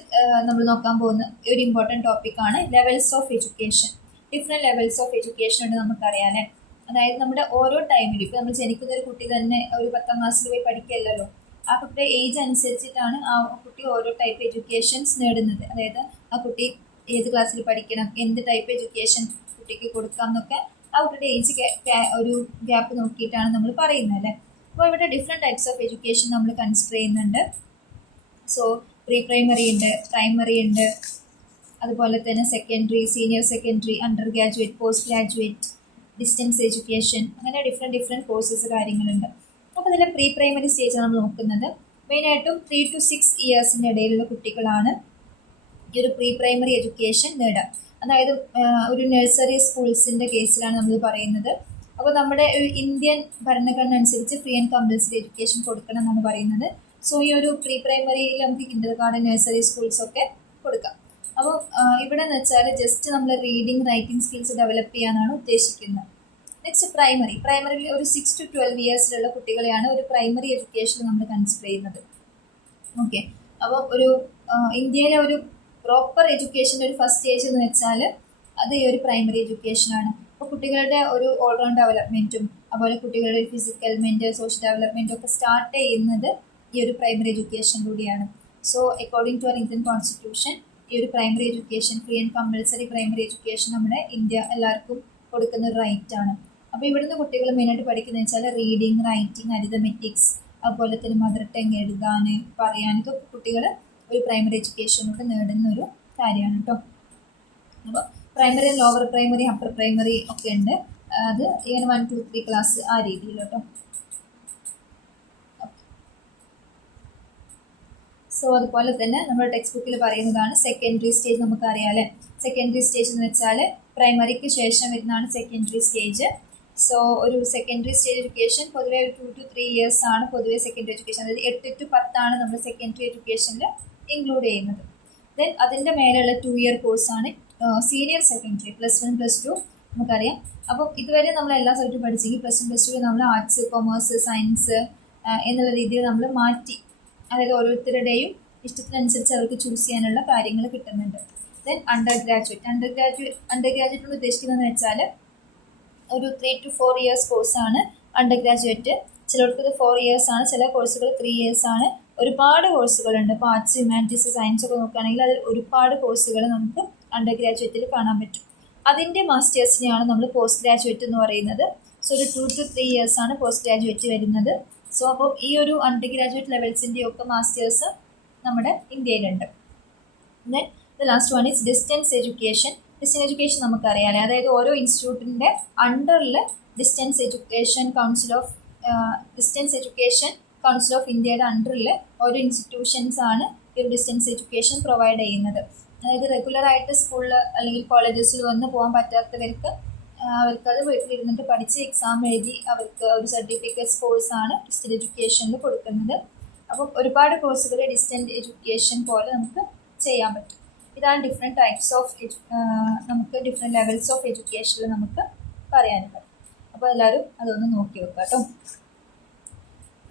നമ്മൾ നോക്കാൻ പോകുന്ന ഒരു ഇമ്പോർട്ടൻറ്റ് ടോപ്പിക്കാണ് levels of education. Different levels of education ഉണ്ട് നമുക്കറിയാമല്ലേ. അതായത് നമ്മുടെ ഓരോ ടൈമിലും ഇപ്പോൾ നമ്മൾ ജനിക്കുന്ന ഒരു കുട്ടി തന്നെ ഒരു 10ാം ക്ലാസ്സിൽ പോയി പഠിക്കുകയല്ലോ, ആ കുട്ടിയുടെ ഏജ് അനുസരിച്ചിട്ടാണ് ആ കുട്ടി ഓരോ ടൈപ്പ് എഡ്യൂക്കേഷൻസ് നേടുന്നത്. അതായത് ആ കുട്ടി ഏത് ക്ലാസ്സിൽ പഠിക്കണം, എന്ത് ടൈപ്പ് എഡ്യൂക്കേഷൻ കുട്ടിക്ക് കൊടുക്കാം എന്നൊക്കെ ആ കുട്ടിയുടെ ഏജ് ഒരു ഗ്യാപ്പ് നോക്കിയിട്ടാണ് നമ്മൾ പറയുന്നത് അല്ലേ. അപ്പോൾ ഇവിടെ ഡിഫറെൻറ്റ് ടൈപ്സ് ഓഫ് എഡ്യൂക്കേഷൻ നമ്മൾ കൺസിഡർ ചെയ്യുന്നുണ്ട്. സോ പ്രീ പ്രൈമറി ഉണ്ട്, പ്രൈമറി ഉണ്ട്, അതുപോലെ തന്നെ secondary, senior secondary, under graduate, post graduate, distance education, അങ്ങനെ ഡിഫറെൻറ്റ് കോഴ്സസ് കാര്യങ്ങളുണ്ട്. അപ്പോൾ ഇതിൽ പ്രീ പ്രൈമറി സ്റ്റേജാണ് നമ്മൾ നോക്കുന്നത്. മെയിനായിട്ടും 3 to 6 ഇയേഴ്സിൻ്റെ ഇടയിലുള്ള കുട്ടികളാണ് ഈ ഒരു പ്രീ പ്രൈമറി എഡ്യൂക്കേഷൻ നേടുക. അതായത് ഒരു നഴ്സറി സ്കൂൾസിൻ്റെ കേസിലാണ് നമ്മൾ പറയുന്നത്. അപ്പോൾ നമ്മുടെ ഒരു ഇന്ത്യൻ ഭരണഘടന അനുസരിച്ച് ഫ്രീ ആൻഡ് കമ്പൽസറി എഡ്യൂക്കേഷൻ കൊടുക്കണം എന്നാണ് പറയുന്നത്. സോ ഈ ഒരു പ്രീ പ്രൈമറിയിൽ നമുക്ക് കിൻഡർ ഗാർഡൻ, നഴ്സറി സ്കൂൾസൊക്കെ കൊടുക്കാം. അപ്പോൾ ഇവിടെ എന്ന് വെച്ചാൽ ജസ്റ്റ് നമ്മൾ റീഡിങ് റൈറ്റിംഗ് സ്കിൽസ് ഡെവലപ്പ് ചെയ്യാനാണ് ഉദ്ദേശിക്കുന്നത്. നെക്സ്റ്റ് പ്രൈമറിയിൽ ഒരു 6 to 12 ഇയേഴ്സിലുള്ള കുട്ടികളെയാണ് ഒരു പ്രൈമറി എഡ്യൂക്കേഷനിൽ നമ്മൾ കൺസിഡർ ചെയ്യുന്നത്. ഓക്കെ, അപ്പോൾ ഒരു ഇന്ത്യയിലെ ഒരു പ്രോപ്പർ എഡ്യൂക്കേഷൻ്റെ ഒരു ഫസ്റ്റ് സ്റ്റേജ് എന്ന് വെച്ചാൽ അത് ഈ ഒരു പ്രൈമറി എഡ്യൂക്കേഷനാണ്. അപ്പോൾ കുട്ടികളുടെ ഒരു ഓൾറൗണ്ട് ഡെവലപ്മെൻറ്റും അതുപോലെ കുട്ടികളുടെ ഫിസിക്കൽ, മെൻ്റൽ, സോഷ്യൽ ഡെവലപ്മെൻറ്റും ഒക്കെ സ്റ്റാർട്ട് ചെയ്യുന്നത് ഈ ഒരു പ്രൈമറി എഡ്യൂക്കേഷനിലൂടെയാണ്. So according to our Indian constitution ഈ ഒരു primary education, free and compulsory primary education നമ്മുടെ ഇന്ത്യ എല്ലാവർക്കും കൊടുക്കുന്ന ഒരു റൈറ്റ് ആണ്. അപ്പോൾ ഇവിടുന്ന് കുട്ടികൾ മെയിനായിട്ട് പഠിക്കുന്നത് വെച്ചാൽ റീഡിങ്, റൈറ്റിംഗ്, അരിതമെറ്റിക്സ്, അതുപോലെ തന്നെ മദർ ടങ് എഴുതാൻ, പറയാൻ, ഇതൊക്കെ കുട്ടികൾ ഒരു പ്രൈമറി എഡ്യൂക്കേഷനൊക്കെ നേടുന്ന ഒരു കാര്യമാണ് കേട്ടോ. അപ്പോൾ primary, lower primary, upper primary ഒക്കെ ഉണ്ട്. അത് ഇങ്ങനെ 1, 2, 3 ക്ലാസ് ആ രീതിയിൽ കേട്ടോ. സോ അതുപോലെ തന്നെ നമ്മുടെ ടെക്സ്റ്റ് ബുക്കിൽ പറയുന്നതാണ് സെക്കൻഡറി സ്റ്റേജ്. നമുക്കറിയാമല്ലേ, സെക്കൻഡറി സ്റ്റേജ് എന്ന് വെച്ചാൽ പ്രൈമറിക്ക് ശേഷം വരുന്നതാണ് സെക്കൻഡറി സ്റ്റേജ്. സോ ഒരു സെക്കൻഡറി സ്റ്റേജ് എഡ്യൂക്കേഷൻ പൊതുവെ 2 to 3 ഇയേഴ്സ് ആണ് പൊതുവെ സെക്കൻഡറി എഡ്യൂക്കേഷൻ. അതായത് 8 to 10 ആണ് നമ്മൾ സെക്കൻഡറി എഡ്യൂക്കേഷനിൽ ഇൻക്ലൂഡ് ചെയ്യുന്നത്. ദെൻ അതിൻ്റെ മേലെയുള്ള 2-year കോഴ്സാണ് സീനിയർ സെക്കൻഡറി +1 +2 നമുക്കറിയാം. അപ്പം ഇതുവരെ നമ്മൾ എല്ലാ സബ്ജക്റ്റും പഠിച്ചെങ്കിൽ +1 +2 നമ്മൾ ആർട്സ്, കൊമേഴ്സ്, സയൻസ് എന്നുള്ള രീതിയിൽ നമ്മൾ മാറ്റി, അതായത് ഓരോരുത്തരുടെയും ഇഷ്ടത്തിനനുസരിച്ച് അവർക്ക് ചൂസ് ചെയ്യാനുള്ള കാര്യങ്ങൾ കിട്ടുന്നുണ്ട്. ദെൻ അണ്ടർ ഗ്രാജുവേറ്റ് ഉദ്ദേശിക്കുന്നതെന്ന് വെച്ചാൽ ഒരു 3 to 4 years കോഴ്സാണ് അണ്ടർ ഗ്രാജുവേറ്റ്. ചിലർക്ക് 4 years ആണ്, ചില കോഴ്സുകൾ 3 years ആണ്. ഒരുപാട് കോഴ്സുകളുണ്ട്. ഇപ്പോൾ ആർട്സ്, ഹ്യൂമാനിറ്റീസ്, സയൻസ് ഒക്കെ നോക്കുകയാണെങ്കിൽ അതിൽ ഒരുപാട് കോഴ്സുകൾ നമുക്ക് അണ്ടർ ഗ്രാജുവേറ്റിൽ കാണാൻ പറ്റും. അതിൻ്റെ മാസ്റ്റേഴ്സിനെയാണ് നമ്മൾ പോസ്റ്റ് ഗ്രാജുവേറ്റ് എന്ന് പറയുന്നത്. സോ ഒരു 2 to 3 years ആണ് പോസ്റ്റ് ഗ്രാജുവേറ്റ് വരുന്നത്. സോ അപ്പോൾ ഈ ഒരു അണ്ടർ ഗ്രാജുവേറ്റ് ലെവൽസിൻ്റെ ഒക്കെ മാസ്റ്റേഴ്സ് നമ്മുടെ ഇന്ത്യയിലുണ്ട്. Then the last one is distance education. Distance education നമുക്കറിയാം, അതായത് ഓരോ ഇൻസ്റ്റിറ്റ്യൂട്ടിൻ്റെ അണ്ടറിൽ ഡിസ്റ്റൻസ് എഡ്യൂക്കേഷൻ കൗൺസിൽ ഓഫ് ഇന്ത്യയുടെ അണ്ടറിൽ ഓരോ ഇൻസ്റ്റിറ്റ്യൂഷൻസ് ആണ് ഈ ഡിസ്റ്റൻസ് എഡ്യൂക്കേഷൻ പ്രൊവൈഡ് ചെയ്യുന്നത്. അതായത് റെഗുലറായിട്ട് സ്കൂളിൽ അല്ലെങ്കിൽ കോളേജസിൽ വന്ന് പോകാൻ പറ്റാത്തവർക്ക് അവർക്കത് വീട്ടിലിരുന്നിട്ട് പഠിച്ച് എക്സാം എഴുതി അവർക്ക് ഒരു സർട്ടിഫിക്കറ്റ് കോഴ്സാണ് ഡിസ്റ്റൻസ് എഡ്യൂക്കേഷനിൽ കൊടുക്കുന്നത്. അപ്പം ഒരുപാട് കോഴ്സുകൾ ഡിസ്റ്റൻസ് എഡ്യൂക്കേഷൻ പോലെ നമുക്ക് ചെയ്യാൻ പറ്റും. ഇതാണ് ഡിഫറെൻറ്റ് ടൈപ്സ് ഓഫ് നമുക്ക് ഡിഫറെൻറ്റ് ലെവൽസ് ഓഫ് എഡ്യൂക്കേഷനിൽ നമുക്ക് പറയാനുള്ളത്. അപ്പോൾ എല്ലാവരും അതൊന്ന് നോക്കി വെക്കാം കേട്ടോ.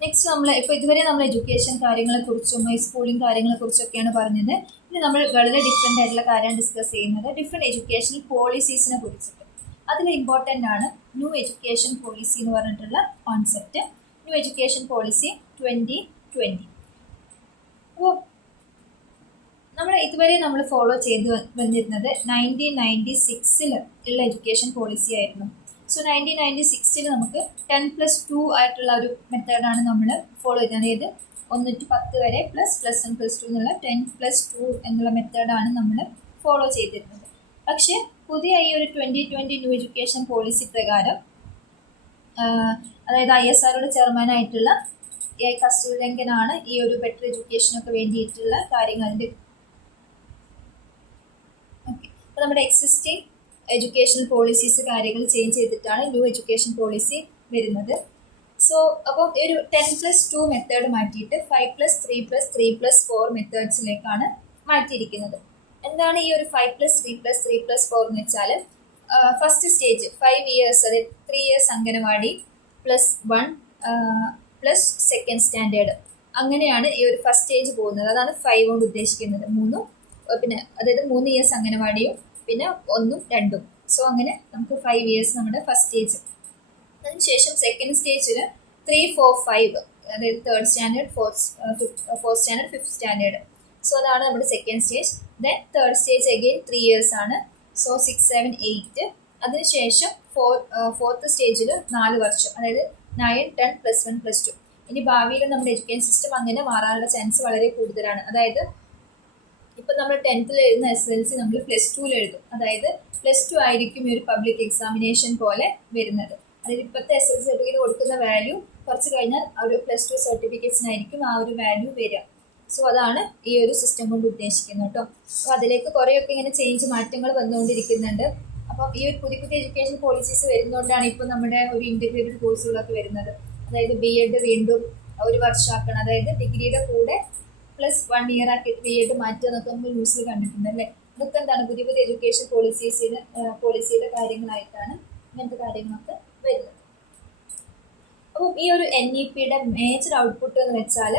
നെക്സ്റ്റ് ഇപ്പോൾ ഇതുവരെ നമ്മൾ എഡ്യൂക്കേഷൻ കാര്യങ്ങളെക്കുറിച്ചും സ്കൂളിംഗ് കാര്യങ്ങളെക്കുറിച്ചൊക്കെയാണ് പറഞ്ഞത്. ഇനി നമ്മൾ വളരെ ഡിഫറെൻ്റ് ആയിട്ടുള്ള കാര്യമാണ് ഡിസ്കസ് ചെയ്യുന്നത്, ഡിഫറെൻറ്റ് എഡ്യൂക്കേഷണൽ പോളിസീസിനെ കുറിച്ചിട്ട്. അതിൽ ഇമ്പോർട്ടൻ്റ് ആണ് ന്യൂ എഡ്യൂക്കേഷൻ പോളിസി എന്ന് പറഞ്ഞിട്ടുള്ള കോൺസെപ്റ്റ്. New education policy 2020. അപ്പോൾ ഇതുവരെ നമ്മൾ ഫോളോ ചെയ്ത് വന്നിരുന്നത് 1996 ഉള്ള എഡ്യൂക്കേഷൻ പോളിസി ആയിരുന്നു. സോ 1996 നമുക്ക് 10+2 ആയിട്ടുള്ള ഒരു മെത്തേഡാണ് നമ്മൾ ഫോളോ ചെയ്തത്. അതായത് 1 to 10 വരെ +1 +2 എന്നുള്ള 10+2 എന്നുള്ള മെത്തേഡാണ് നമ്മൾ ഫോളോ ചെയ്തിരുന്നത്. പക്ഷേ പുതിയ ഈ ഒരു 2020 ന്യൂ എഡ്യൂക്കേഷൻ പോളിസി പ്രകാരം, അതായത് ISROയുടെ ചെയർമാനായിട്ടുള്ള AI കസ്തൂരിരംഗനാണ് ഈ ഒരു ബെറ്റർ എഡ്യൂക്കേഷനൊക്കെ വേണ്ടിയിട്ടുള്ള കാര്യങ്ങൾ അതിൻ്റെ അപ്പോൾ നമ്മുടെ എക്സിസ്റ്റിംഗ് എഡ്യൂക്കേഷണൽ പോളിസീസ് കാര്യങ്ങൾ ചേഞ്ച് ചെയ്തിട്ടാണ് ന്യൂ എഡ്യൂക്കേഷൻ പോളിസി വരുന്നത്. സോ അപ്പോൾ ഒരു 10+2 മെത്തേഡ് മാറ്റിയിട്ട് 5+3+3+4 മെത്തേഡ്സിലേക്കാണ് മാറ്റിയിരിക്കുന്നത്. എന്താണ് ഈ ഒരു 5+3+3+4 എന്ന് വെച്ചാൽ, ഫസ്റ്റ് സ്റ്റേജ് 5 years, അതായത് 3 years അംഗനവാടി +1 +2 സ്റ്റാൻഡേർഡ്, അങ്ങനെയാണ് ഈ ഒരു ഫസ്റ്റ് സ്റ്റേജ് പോകുന്നത്. അതാണ് 5 കൊണ്ട് ഉദ്ദേശിക്കുന്നത്. പിന്നെ അതായത് 3 years അംഗനവാടിയും പിന്നെ 1 ഉം 2 ഉം. സോ അങ്ങനെ നമുക്ക് 5 years നമ്മുടെ ഫസ്റ്റ് സ്റ്റേജ്. അതിനുശേഷം സെക്കൻഡ് സ്റ്റേജിൽ 3, 4, 5, അതായത് 3rd standard, 4th standard, 5th standard. So അതാണ് നമ്മുടെ second stage. Then third stage again 3 years ആണ്. സോ 6, 7, 8. അതിനുശേഷം ഫോർത്ത് സ്റ്റേജിൽ 4 വർഷം, അതായത് 9, 10, +1 +2. ഇനി ഭാവിയിൽ നമ്മുടെ എഡ്യൂക്കേഷൻ സിസ്റ്റം അങ്ങനെ മാറാനുള്ള ചാൻസ് വളരെ കൂടുതലാണ്. അതായത് ഇപ്പം നമ്മൾ 10th എഴുതുന്ന SSLC നമ്മൾ +2 എഴുതും. അതായത് +2 ആയിരിക്കും ഈ ഒരു പബ്ലിക് എക്സാമിനേഷൻ പോലെ വരുന്നത്. അതായത് ഇപ്പോഴത്തെ SSLC സർട്ടിഫിക്കറ്റ് കൊടുക്കുന്ന വാല്യൂ കുറച്ച് കഴിഞ്ഞാൽ ഒരു +2 സർട്ടിഫിക്കറ്റ്സിനായിരിക്കും ആ ഒരു വാല്യൂ വരിക. സോ അതാണ് ഈ ഒരു സിസ്റ്റം കൊണ്ട് ഉദ്ദേശിക്കുന്നത് കേട്ടോ. അപ്പോൾ അതിലേക്ക് കുറേയൊക്കെ ഇങ്ങനെ മാറ്റങ്ങൾ വന്നുകൊണ്ടിരിക്കുന്നുണ്ട്. അപ്പം ഈ ഒരു പുതിയ എഡ്യൂക്കേഷൻ പോളിസീസ് വരുന്നതുകൊണ്ടാണ് ഇപ്പോൾ നമ്മുടെ ഒരു ഇൻ്റഗ്രേറ്റഡ് കോഴ്സുകളൊക്കെ വരുന്നത്. അതായത് BEd വീണ്ടും 1 വർഷമാക്കണം, അതായത് ഡിഗ്രിയുടെ കൂടെ +1 year ആക്കിയിട്ട് BEd മാറ്റുക എന്നൊക്കെ നമ്മൾ ന്യൂസിൽ കണ്ടിട്ടുണ്ട് അല്ലേ. ഇതൊക്കെ എന്താണ് പുതിയ എഡ്യൂക്കേഷൻ പോളിസിയുടെ കാര്യങ്ങളായിട്ടാണ് ഇങ്ങനത്തെ കാര്യങ്ങളൊക്കെ വരുന്നത്. അപ്പം ഈ ഒരു NEPയുടെ മേജർ ഔട്ട്പുട്ട് എന്ന് വെച്ചാൽ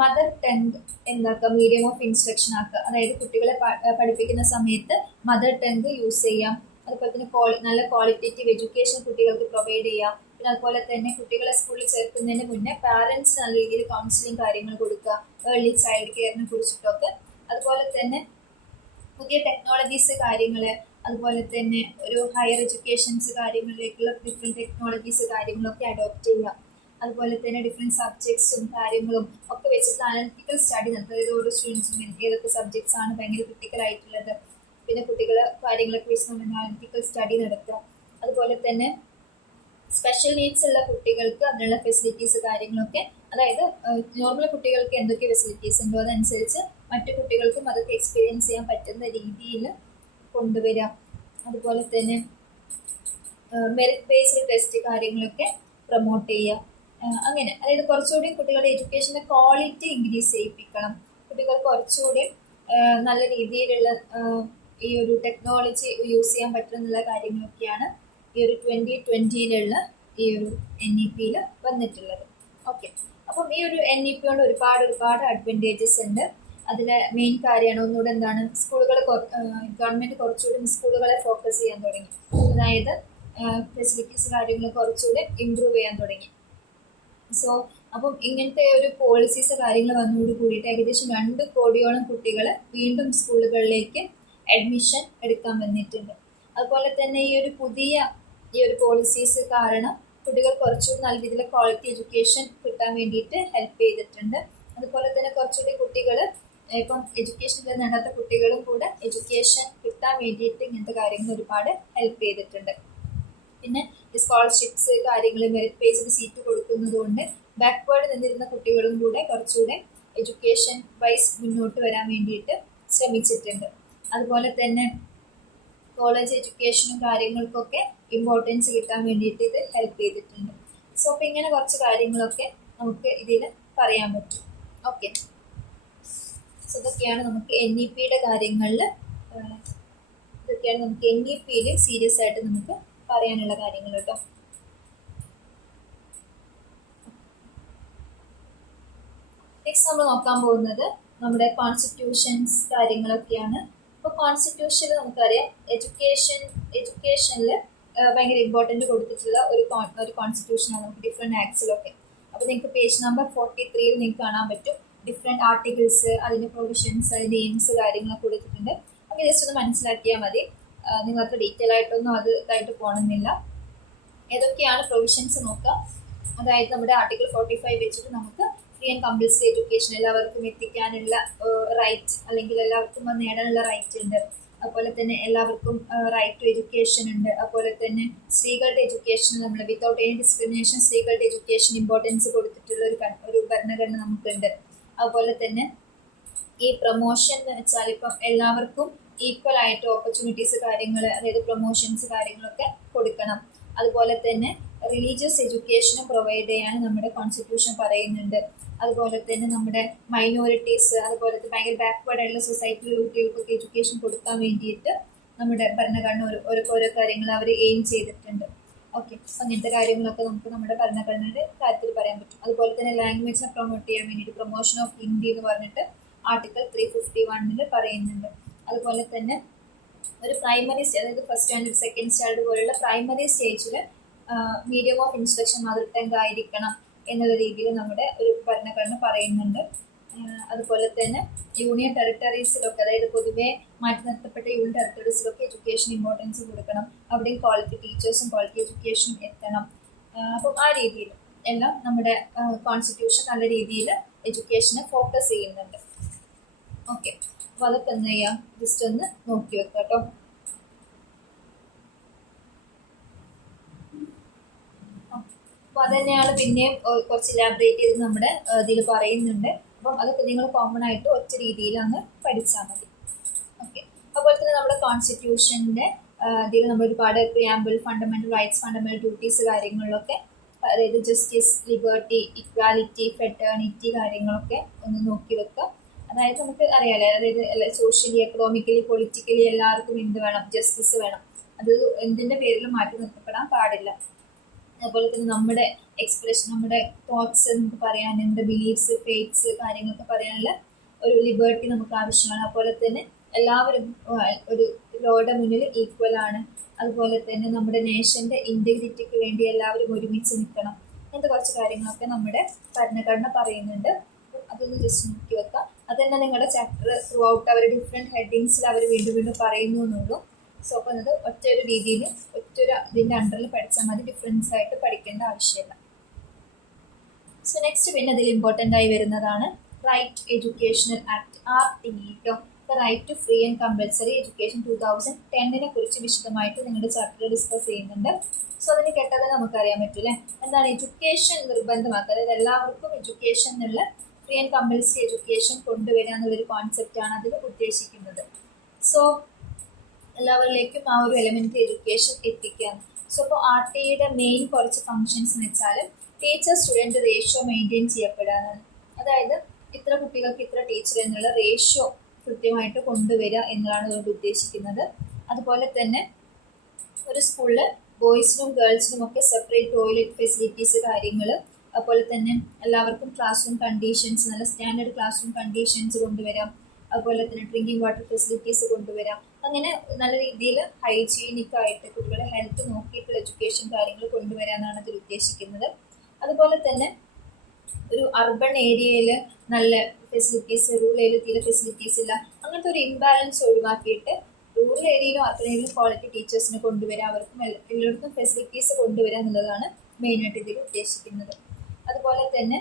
മദർ ടങ് എന്താക്കുക, മീഡിയം ഓഫ് ഇൻസ്ട്രക്ഷൻ ആക്കുക. അതായത് കുട്ടികളെ പഠിപ്പിക്കുന്ന സമയത്ത് മദർ ടങ് യൂസ് ചെയ്യാം. അതുപോലെ തന്നെ നല്ല ക്വാളിറ്റേറ്റീവ് എഡ്യൂക്കേഷൻ കുട്ടികൾക്ക് പ്രൊവൈഡ് ചെയ്യാം. പിന്നെ അതുപോലെ തന്നെ കുട്ടികളെ സ്കൂളിൽ ചേർക്കുന്നതിന് മുന്നേ പാരൻസ് നല്ല രീതിയിൽ കൗൺസിലിംഗ് കാര്യങ്ങൾ കൊടുക്കുക, ഏർലി ചൈൽഡ് കെയറിനെ കുറിച്ചിട്ടൊക്കെ. അതുപോലെ തന്നെ പുതിയ ടെക്നോളജീസ് കാര്യങ്ങൾ, അതുപോലെ തന്നെ ഒരു ഹയർ എഡ്യൂക്കേഷൻസ് കാര്യങ്ങളിലേക്കുള്ള ഡിഫറെൻറ്റ് ടെക്നോളജീസ് കാര്യങ്ങളൊക്കെ അഡോപ്റ്റ് ചെയ്യുക. അതുപോലെ തന്നെ ഡിഫറെൻറ്റ് സബ്ജക്ട്സും കാര്യങ്ങളും ഒക്കെ വെച്ചിട്ട് അനലിറ്റിക്കൽ സ്റ്റഡി നടത്തുക. അതായത് ഓരോ സ്റ്റുഡൻസിനും ഏതൊക്കെ സബ്ജക്ട്സ് ആണ് ഭയങ്കര ക്രിട്ടിക്കലായിട്ടുള്ളത്, പിന്നെ കുട്ടികളെ കാര്യങ്ങളൊക്കെ വെച്ച് നമ്മൾ അനലിറ്റിക്കൽ സ്റ്റഡി നടത്തുക. അതുപോലെ തന്നെ സ്പെഷ്യൽ നീഡ്സ് ഉള്ള കുട്ടികൾക്ക് അതിനുള്ള ഫെസിലിറ്റീസ് കാര്യങ്ങളൊക്കെ, അതായത് നോർമൽ കുട്ടികൾക്ക് എന്തൊക്കെ ഫെസിലിറ്റീസ് ഉണ്ടോ അതനുസരിച്ച് മറ്റു കുട്ടികൾക്കും അതൊക്കെ എക്സ്പീരിയൻസ് ചെയ്യാൻ പറ്റുന്ന രീതിയിൽ കൊണ്ടുവരിക. അതുപോലെ തന്നെ മെറിറ്റ് ബേസ്ഡ് ടെസ്റ്റ് കാര്യങ്ങളൊക്കെ പ്രൊമോട്ട് ചെയ്യുക. അങ്ങനെ അതായത് കുറച്ചുകൂടി കുട്ടികളുടെ എഡ്യൂക്കേഷൻ്റെ ക്വാളിറ്റി ഇൻക്രീസ് ചെയ്യിപ്പിക്കണം. കുട്ടികൾ കുറച്ചുകൂടി നല്ല രീതിയിലുള്ള ഈ ഒരു ടെക്നോളജി യൂസ് ചെയ്യാൻ പറ്റുന്നുള്ള കാര്യങ്ങളൊക്കെയാണ് ഈ ഒരു 2020 ഈ ഒരു NEP വന്നിട്ടുള്ളത്. ഓക്കെ, അപ്പം ഈ ഒരു NEP കൊണ്ട് ഒരുപാട് അഡ്വാൻറ്റേജസ് ഉണ്ട്. അതിലെ മെയിൻ കാര്യമാണ് ഒന്നുകൂടെ എന്താണ്, സ്കൂളുകൾ ഗവൺമെന്റ് കുറച്ചുകൂടി സ്കൂളുകളെ ഫോക്കസ് ചെയ്യാൻ തുടങ്ങി. അതായത് ഫെസിലിറ്റീസ് കാര്യങ്ങൾ കുറച്ചുകൂടി ഇമ്പ്രൂവ് ചെയ്യാൻ തുടങ്ങി. സോ അപ്പം ഇങ്ങനത്തെ ഒരു പോളിസീസ് കാര്യങ്ങൾ വന്നതോട് കൂടിയിട്ട് ഏകദേശം 2 കോടിയോളം കുട്ടികൾ വീണ്ടും സ്കൂളുകളിലേക്ക് അഡ്മിഷൻ എടുക്കാൻ വന്നിട്ടുണ്ട്. അതുപോലെ തന്നെ ഈ ഒരു പോളിസീസ് കാരണം കുട്ടികൾ കുറച്ചുകൂടി നല്ല രീതിയിൽ ക്വാളിറ്റി എഡ്യൂക്കേഷൻ കിട്ടാൻ വേണ്ടിയിട്ട് ഹെൽപ്പ് ചെയ്തിട്ടുണ്ട്. അതുപോലെ തന്നെ കുറച്ചുകൂടി കുട്ടികൾ ഇപ്പം എഡ്യൂക്കേഷൻ നേടാത്ത കുട്ടികളും കൂടെ എഡ്യൂക്കേഷൻ കിട്ടാൻ വേണ്ടിയിട്ട് ഇങ്ങനത്തെ കാര്യങ്ങൾ ഒരുപാട് ഹെൽപ്പ് ചെയ്തിട്ടുണ്ട്. പിന്നെ സ്കോളർഷിപ്സ് കാര്യങ്ങൾ മെറിറ്റ് ബേസ്ഡ് സീറ്റ് കൊടുക്കുന്നത് കൊണ്ട് ബാക്ക്വേർഡ് നിന്നിരുന്ന കുട്ടികളും കൂടെ കുറച്ചുകൂടെ എഡ്യൂക്കേഷൻ വൈസ് മുന്നോട്ട് വരാൻ വേണ്ടിയിട്ട് ശ്രമിച്ചിട്ടുണ്ട്. അതുപോലെ തന്നെ കോളേജ് എഡ്യൂക്കേഷനും കാര്യങ്ങൾക്കൊക്കെ ഇമ്പോർട്ടൻസ് കിട്ടാൻ വേണ്ടിയിട്ട് ഇത് ഹെൽപ്പ് ചെയ്തിട്ടുണ്ട്. സോ അപ്പം ഇങ്ങനെ കുറച്ച് കാര്യങ്ങളൊക്കെ നമുക്ക് ഇതിൽ പറയാൻ പറ്റും. ഓക്കെ, സോ ഇതൊക്കെയാണ് നമുക്ക് NEP കാര്യങ്ങളിൽ NEP സീരിയസ് ആയിട്ട് നമുക്ക് പറയാനുള്ള കാര്യങ്ങൾ കേട്ടോ. നെക്സ്റ്റ് നമ്മൾ നോക്കാൻ പോകുന്നത് നമ്മുടെ കോൺസ്റ്റിറ്റ്യൂഷൻസ് കാര്യങ്ങളൊക്കെയാണ്. ഇപ്പോൾ കോൺസ്റ്റിറ്റ്യൂഷനിൽ നമുക്കറിയാം എഡ്യൂക്കേഷനിൽ ഭയങ്കര ഇമ്പോർട്ടൻറ്റ് കൊടുത്തിട്ടുള്ള ഒരു കോൺസ്റ്റിറ്റ്യൂഷനാണ് നമുക്ക് ഡിഫറെൻറ്റ് ആക്ട്സിലൊക്കെ. അപ്പോൾ നിങ്ങൾക്ക് പേജ് നമ്പർ 43 നിങ്ങൾക്ക് കാണാൻ പറ്റും ഡിഫറെൻറ്റ് ആർട്ടിക്കിൾസ്, അതിൻ്റെ പ്രൊവിഷൻസ്, അതിൻ്റെ എയിംസ് കാര്യങ്ങളൊക്കെ കൊടുത്തിട്ടുണ്ട്. അപ്പോൾ ജസ്റ്റ് ഒന്ന് മനസ്സിലാക്കിയാൽ മതി. നിങ്ങൾ അത്ര ഡീറ്റെയിൽ ആയിട്ടൊന്നും ഇതായിട്ട് പോകണമെന്നില്ല. ഏതൊക്കെയാണ് പ്രൊവിഷൻസ് നോക്കുക. അതായത് നമ്മുടെ ആർട്ടിക്കിൾ 45 വെച്ചിട്ട് നമുക്ക് ഫ്രീ ആൻഡ് കമ്പൽസറി എഡ്യൂക്കേഷൻ എല്ലാവർക്കും എത്തിക്കാനുള്ള റൈറ്റ്, അല്ലെങ്കിൽ എല്ലാവർക്കും അത് നേടാനുള്ള റൈറ്റ് ഉണ്ട്. അതുപോലെ തന്നെ എല്ലാവർക്കും റൈറ്റ് ടു എഡ്യൂക്കേഷൻ ഉണ്ട്. അതുപോലെ തന്നെ സ്ത്രീകളുടെ എഡ്യൂക്കേഷൻ നമ്മൾ വിത്തൗട്ട് എനി ഡിസ്ക്രിമിനേഷൻ സ്ത്രീകളുടെ എഡ്യൂക്കേഷൻ ഇമ്പോർട്ടൻസ് കൊടുത്തിട്ടുള്ള ഒരു ഭരണഘടന നമുക്കുണ്ട്. അതുപോലെ തന്നെ ഈ പ്രൊമോഷൻ എന്ന് വെച്ചാൽ ഇപ്പം എല്ലാവർക്കും ഈക്വൽ ആയിട്ട് ഓപ്പർച്യൂണിറ്റീസ് കാര്യങ്ങൾ, അതായത് പ്രൊമോഷൻസ് കാര്യങ്ങളൊക്കെ കൊടുക്കണം. അതുപോലെ തന്നെ റിലീജിയസ് എഡ്യൂക്കേഷനും പ്രൊവൈഡ് ചെയ്യാൻ നമ്മുടെ കോൺസ്റ്റിറ്റ്യൂഷൻ പറയുന്നുണ്ട്. അതുപോലെ തന്നെ നമ്മുടെ മൈനോറിറ്റീസ്, അതുപോലെ തന്നെ ഭയങ്കര ബാക്ക്വേർഡ് ആയിട്ടുള്ള സൊസൈറ്റിയിലെ കുട്ടികൾക്കൊക്കെ എഡ്യൂക്കേഷൻ കൊടുക്കാൻ വേണ്ടിയിട്ട് നമ്മുടെ ഭരണഘടന ഓരോ കാര്യങ്ങൾ അവർ എയിം ചെയ്തിട്ടുണ്ട്. ഓക്കെ, അങ്ങനത്തെ കാര്യങ്ങളൊക്കെ നമുക്ക് നമ്മുടെ ഭരണഘടനയുടെ കാര്യത്തിൽ പറയാൻ പറ്റും. അതുപോലെ തന്നെ ലാംഗ്വേജിനെ പ്രൊമോട്ട് ചെയ്യാൻ വേണ്ടിയിട്ട് പ്രൊമോഷൻ ഓഫ് ഹിന്ദി എന്ന് പറഞ്ഞിട്ട് ആർട്ടിക്കിൾ 351 പറയുന്നുണ്ട്. അതുപോലെ തന്നെ ഒരു പ്രൈമറി സ്റ്റേജ്, അതായത് ഫസ്റ്റ് സ്റ്റാൻഡേർഡ്, സെക്കൻഡ് സ്റ്റാൻഡേർഡ് പോലുള്ള പ്രൈമറി സ്റ്റേജിൽ medium of instruction mother tongue ആയിരിക്കണം എന്നുള്ള രീതിയിൽ നമ്മുടെ ഒരു ഭരണഘടന പറയുന്നുണ്ട്. അതുപോലെ തന്നെ യൂണിയൻ ടെറിട്ടറീസിലൊക്കെ, അതായത് പൊതുവെ മാറ്റി നിർത്തപ്പെട്ട യൂണിയൻ ടെറിട്ടറീസിലൊക്കെ എഡ്യൂക്കേഷൻ ഇമ്പോർട്ടൻസ് കൊടുക്കണം. അവിടെയും ക്വാളിറ്റി ടീച്ചേഴ്സും ക്വാളിറ്റി എഡ്യൂക്കേഷനും എത്തണം. അപ്പം ആ രീതിയിൽ എല്ലാം നമ്മുടെ കോൺസ്റ്റിറ്റ്യൂഷൻ നല്ല രീതിയിൽ എഡ്യൂക്കേഷനെ ഫോക്കസ് ചെയ്യുന്നുണ്ട്. ഓക്കെ, അപ്പോൾ അതൊക്കെ എന്ത് ചെയ്യാം, ജസ്റ്റ് ഒന്ന് നോക്കി വെക്കാം കേട്ടോ. അപ്പോൾ അത് തന്നെയാണ് പിന്നെയും കുറച്ച് ഇലാബറേറ്റ് ചെയ്ത് നമ്മുടെ ഇതിൽ പറയുന്നുണ്ട്. അപ്പം അതൊക്കെ നിങ്ങൾ കോമൺ ആയിട്ട് ഒറ്റ രീതിയിലാണ് പഠിച്ചാൽ മതി. ഓക്കെ, അതുപോലെ തന്നെ നമ്മുടെ കോൺസ്റ്റിറ്റ്യൂഷൻ്റെ ഇതിൽ നമ്മൾ ഒരുപാട് preamble, fundamental rights, fundamental duties കാര്യങ്ങളിലൊക്കെ, അതായത് ജസ്റ്റിസ്, ലിബർട്ടി, ഇക്വാലിറ്റി, ഫെറ്റേണിറ്റി കാര്യങ്ങളൊക്കെ ഒന്ന് നോക്കി വെക്കുക. അതായത് നമുക്ക് അറിയാലോ, അതായത് സോഷ്യലി, എക്കണോമിക്കലി, പൊളിറ്റിക്കലി എല്ലാവർക്കും എന്ത് വേണം, ജസ്റ്റിസ് വേണം. അത് എന്തിൻ്റെ പേരിലും മാറ്റി നിർത്തപ്പെടാൻ പാടില്ല. അതുപോലെ തന്നെ നമ്മുടെ എക്സ്പ്രഷൻ, നമ്മുടെ തോട്ട്സ് നമുക്ക് പറയാൻ, നമ്മുടെ ബിലീഫ്സ്, ഫെയ്ത്ത്സ് കാര്യങ്ങളൊക്കെ പറയാനുള്ള ഒരു ലിബർട്ടി നമുക്ക് ആവശ്യമാണ്. അതുപോലെ തന്നെ എല്ലാവരും ഒരു ലോയുടെ മുന്നിൽ ഈക്വൽ ആണ്. അതുപോലെ തന്നെ നമ്മുടെ നേഷൻ്റെ ഇൻറ്റഗ്രിറ്റിക്ക് വേണ്ടി എല്ലാവരും ഒരുമിച്ച് നിൽക്കണം. അങ്ങനത്തെ കുറച്ച് കാര്യങ്ങളൊക്കെ നമ്മുടെ ഭരണഘടന പറയുന്നുണ്ട്. അതൊന്ന് ജസ്റ്റ് നോക്കി വെക്കാം. അത് തന്നെ നിങ്ങളുടെ ചാപ്റ്റർ ത്രൂ ഔട്ട് അവർ ഡിഫറെൻറ്റ് ഹെഡിങ്സിൽ അവർ വീണ്ടും പറയുന്നു എന്നുള്ളൂ. സോ അപ്പോൾ അത് ഒറ്റൊരു രീതിയിൽ ഇതിൻ്റെ അണ്ടറിൽ പഠിച്ചാൽ മതി, ഡിഫറൻസ് ആയിട്ട് പഠിക്കേണ്ട ആവശ്യമില്ല. സോ നെക്സ്റ്റ് പിന്നെ അതിൽ ഇമ്പോർട്ടൻ്റ് ആയി വരുന്നതാണ് റൈറ്റ് എഡ്യൂക്കേഷണൽ ആക്ട്, RTE കേട്ടോ. Right to free and compulsory education 2010 കുറിച്ച് വിശദമായിട്ട് നിങ്ങളുടെ ചാപ്റ്റർ ഡിസ്കസ് ചെയ്യുന്നുണ്ട്. സോ അതിന് കേട്ടത് നമുക്കറിയാൻ പറ്റൂലേ, എന്താണ് എഡ്യൂക്കേഷൻ നിർബന്ധമാക്കുക, അതായത് എല്ലാവർക്കും എഡ്യൂക്കേഷൻ എന്നുള്ള ഫ്രീ ആൻഡ് കമ്പൽസറി എഡ്യൂക്കേഷൻ കൊണ്ടുവരിക എന്നുള്ളൊരു കോൺസെപ്റ്റാണ് അതിൽ ഉദ്ദേശിക്കുന്നത്. സോ എല്ലാവരിലേക്കും ആ ഒരു എലമെൻ്ററി എഡ്യൂക്കേഷൻ എത്തിക്കുക. സോ അപ്പോൾ RTEയുടെ മെയിൻ കുറച്ച് ഫങ്ഷൻസ് എന്ന് വെച്ചാൽ ടീച്ചർ സ്റ്റുഡൻറ്റ് റേഷ്യോ മെയിൻറ്റെയിൻ ചെയ്യപ്പെടാനാണ്. അതായത് ഇത്ര കുട്ടികൾക്ക് ഇത്ര ടീച്ചർ എന്നുള്ള റേഷ്യോ കൃത്യമായിട്ട് കൊണ്ടുവരിക എന്നതാണ് അതുകൊണ്ട് ഉദ്ദേശിക്കുന്നത്. അതുപോലെ തന്നെ ഒരു സ്കൂളിൽ ബോയ്സിനും ഗേൾസിനും ഒക്കെ സെപ്പറേറ്റ് ടോയ്ലറ്റ് ഫെസിലിറ്റീസ് കാര്യങ്ങൾ, അതുപോലെ തന്നെ എല്ലാവർക്കും ക്ലാസ് റൂം കണ്ടീഷൻസ്, നല്ല സ്റ്റാൻഡേർഡ് ക്ലാസ് റൂം കണ്ടീഷൻസ് കൊണ്ടുവരാം. അതുപോലെ തന്നെ ഡ്രിങ്കിങ് വാട്ടർ ഫെസിലിറ്റീസ് കൊണ്ടുവരാം. അങ്ങനെ നല്ല രീതിയിൽ ഹൈജീനിക് ആയിട്ട് കുട്ടികളുടെ ഹെൽത്ത് നോക്കിയിട്ടുള്ള എഡ്യൂക്കേഷൻ കാര്യങ്ങൾ കൊണ്ടുവരാനാണ് അതിൽ ഉദ്ദേശിക്കുന്നത്. അതുപോലെ തന്നെ ഒരു അർബൺ ഏരിയയിൽ നല്ല ഫെസിലിറ്റീസ്, റൂറൽ ഏരിയയിൽ തീരെ ഫെസിലിറ്റീസ് ഇല്ല, അങ്ങനത്തെ ഒരു ഇംബാലൻസ് ഒഴിവാക്കിയിട്ട് റൂറൽ ഏരിയയിലും അർബൻ ഏരിയയിലും ക്വാളിറ്റി ടീച്ചേഴ്സിനെ കൊണ്ടുവരാം, അവർക്കും എല്ലായിടത്തും ഫെസിലിറ്റീസ് കൊണ്ടുവരിക എന്നുള്ളതാണ് മെയിനായിട്ട് ഇതിൽ ഉദ്ദേശിക്കുന്നത്. അതുപോലെ തന്നെ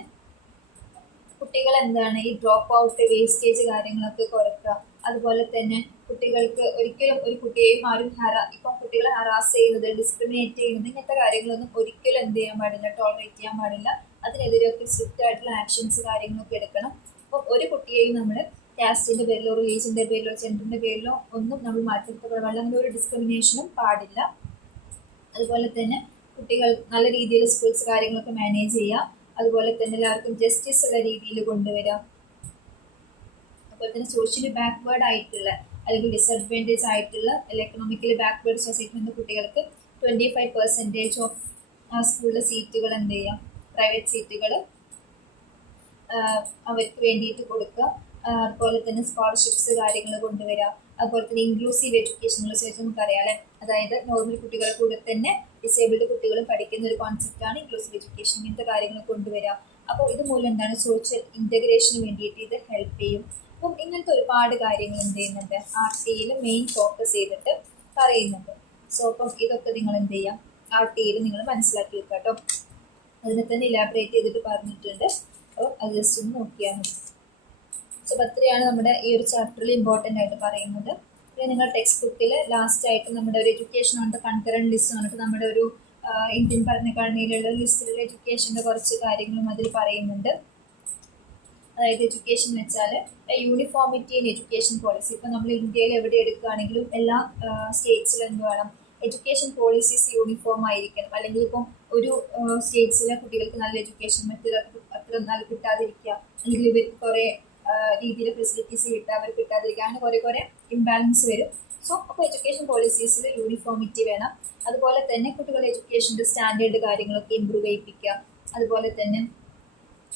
കുട്ടികൾ എന്താണ് ഈ ഡ്രോപ്പ് ഔട്ട്, വേസ്റ്റേജ് കാര്യങ്ങളൊക്കെ കുറയ്ക്കുക. അതുപോലെ തന്നെ കുട്ടികൾക്ക് ഒരിക്കലും ഒരു കുട്ടിയെയും ആരും ഇപ്പം കുട്ടികളെ ഹറാസ് ചെയ്യുന്നത്, ഡിസ്ക്രിമിനേറ്റ് ചെയ്യുന്നത്, ഇങ്ങനത്തെ കാര്യങ്ങളൊന്നും ഒരിക്കലും എന്ത് ചെയ്യാൻ പാടില്ല, ടോളറേറ്റ് ചെയ്യാൻ പാടില്ല. അതിനെതിരെയൊക്കെ സ്ട്രിക്റ്റ് ആയിട്ടുള്ള ആക്ഷൻസ് കാര്യങ്ങളൊക്കെ എടുക്കണം. അപ്പം ഒരു കുട്ടിയെയും നമ്മൾ കാസ്റ്റിന്റെ പേരിലോ റിലീജിയന്റെ പേരിലോ ജെൻഡറിന്റെ പേരിലോ ഒന്നും നമ്മൾ മാറ്റിനിർത്തപ്പെടാൻ അങ്ങനെ ഒരു ഡിസ്ക്രിമിനേഷനും പാടില്ല. അതുപോലെ തന്നെ കുട്ടികൾ നല്ല രീതിയിൽ സ്കൂൾസ് കാര്യങ്ങളൊക്കെ മാനേജ് ചെയ്യുക. അതുപോലെ തന്നെ എല്ലാവർക്കും ജസ്റ്റിസ് ഉള്ള രീതിയിൽ കൊണ്ടുവരാം. അതുപോലെ തന്നെ സോഷ്യലി ബാക്ക്വേർഡ് ആയിട്ടുള്ള അല്ലെങ്കിൽ ഡിസഡ്വാൻറ്റേജ് ആയിട്ടുള്ള എക്കണോമിക്കലി ബാക്ക്വേർഡ് സൊസൈറ്റിയിൽ നിന്ന് കുട്ടികൾക്ക് 25% ഓഫ് സ്കൂളിലെ സീറ്റുകൾ എന്ത് ചെയ്യാം, പ്രൈവറ്റ് സീറ്റുകൾ അവർക്ക് വേണ്ടിയിട്ട് കൊടുക്കുക. അതുപോലെ തന്നെ സ്കോളർഷിപ്സ് കാര്യങ്ങൾ കൊണ്ടുവരിക. അതുപോലെ തന്നെ ഇൻക്ലൂസീവ് എഡ്യൂക്കേഷൻ വെച്ച് നമുക്കറിയാം അല്ലെ, അതായത് നോർമൽ കുട്ടികളെ കൂടെ തന്നെ ഡിസേബിൾഡ് കുട്ടികളും പഠിക്കുന്ന ഒരു കോൺസെപ്റ്റാണ് ഇൻക്ലൂസീവ് എഡ്യൂക്കേഷൻ. ഇങ്ങനത്തെ കാര്യങ്ങൾ കൊണ്ടുവരിക. അപ്പോൾ ഇതുമൂലം എന്താണ് സോഷ്യൽ ഇൻ്റഗ്രേഷന് വേണ്ടിയിട്ട് ഇത് ഹെൽപ്പ് ചെയ്യും. അപ്പം ഇങ്ങനത്തെ ഒരുപാട് കാര്യങ്ങൾ എന്ത് ചെയ്യുന്നുണ്ട് RTയിൽ മെയിൻ ഫോക്കസ് ചെയ്തിട്ട് പറയുന്നുണ്ട്. സോ അപ്പം ഇതൊക്കെ നിങ്ങൾ എന്ത് ചെയ്യാം, RTയിൽ നിങ്ങൾ മനസ്സിലാക്കി വെക്കുക കേട്ടോ. അതിനെ തന്നെ ഇലാബറേറ്റ് ചെയ്തിട്ട് പറഞ്ഞിട്ടുണ്ട്. അപ്പോൾ അത് ജസ്റ്റ് ഒന്ന് നോക്കിയാൽ മതി. സോ അത്രയാണ് നമ്മുടെ ഈ ഒരു ചാപ്റ്ററിൽ ഇമ്പോർട്ടൻ്റ് ആയിട്ട് പറയുന്നത്. പിന്നെ നിങ്ങൾ ടെക്സ്റ്റ് ബുക്കിൽ ലാസ്റ്റ് ആയിട്ട് നമ്മുടെ ഒരു education on the concurrent list വന്നിട്ട് നമ്മുടെ ഒരു ഇന്ത്യൻ ഭരണഘടനയിലുള്ള ലിസ്റ്റിലുള്ള എഡ്യൂക്കേഷൻ്റെ കുറച്ച് കാര്യങ്ങളും അതിൽ പറയുന്നുണ്ട്. അതായത് എഡ്യൂക്കേഷൻ എന്ന് വെച്ചാൽ യൂണിഫോമിറ്റി ഇൻ എഡ്യൂക്കേഷൻ പോളിസി. ഇപ്പം നമ്മൾ ഇന്ത്യയിൽ എവിടെ എടുക്കുകയാണെങ്കിലും എല്ലാ സ്റ്റേറ്റ്സിലും എന്ത് വേണം, എഡ്യൂക്കേഷൻ പോളിസീസ് യൂണിഫോം ആയിരിക്കണം. അല്ലെങ്കിൽ ഇപ്പം ഒരു സ്റ്റേറ്റ്സിലെ കുട്ടികൾക്ക് നല്ല എഡ്യൂക്കേഷൻ മറ്റുള്ളവർക്ക് അത്ര നല്ല കിട്ടാതിരിക്കുക, അല്ലെങ്കിൽ ഇവർക്ക് കുറേ രീതിയിൽ ഫെസിലിറ്റീസ് കിട്ടുക, അവർ കിട്ടാതിരിക്കുക, അങ്ങനെ കുറേ ഇംബാലൻസ് വരും. സോ അപ്പോൾ എഡ്യൂക്കേഷൻ പോളിസീസിൽ യൂണിഫോമിറ്റി വേണം. അതുപോലെ തന്നെ കുട്ടികളുടെ എഡ്യൂക്കേഷൻ്റെ സ്റ്റാൻഡേർഡ് കാര്യങ്ങളൊക്കെ ഇമ്പ്രൂവ് ചെയ്യിപ്പിക്കുക. അതുപോലെ തന്നെ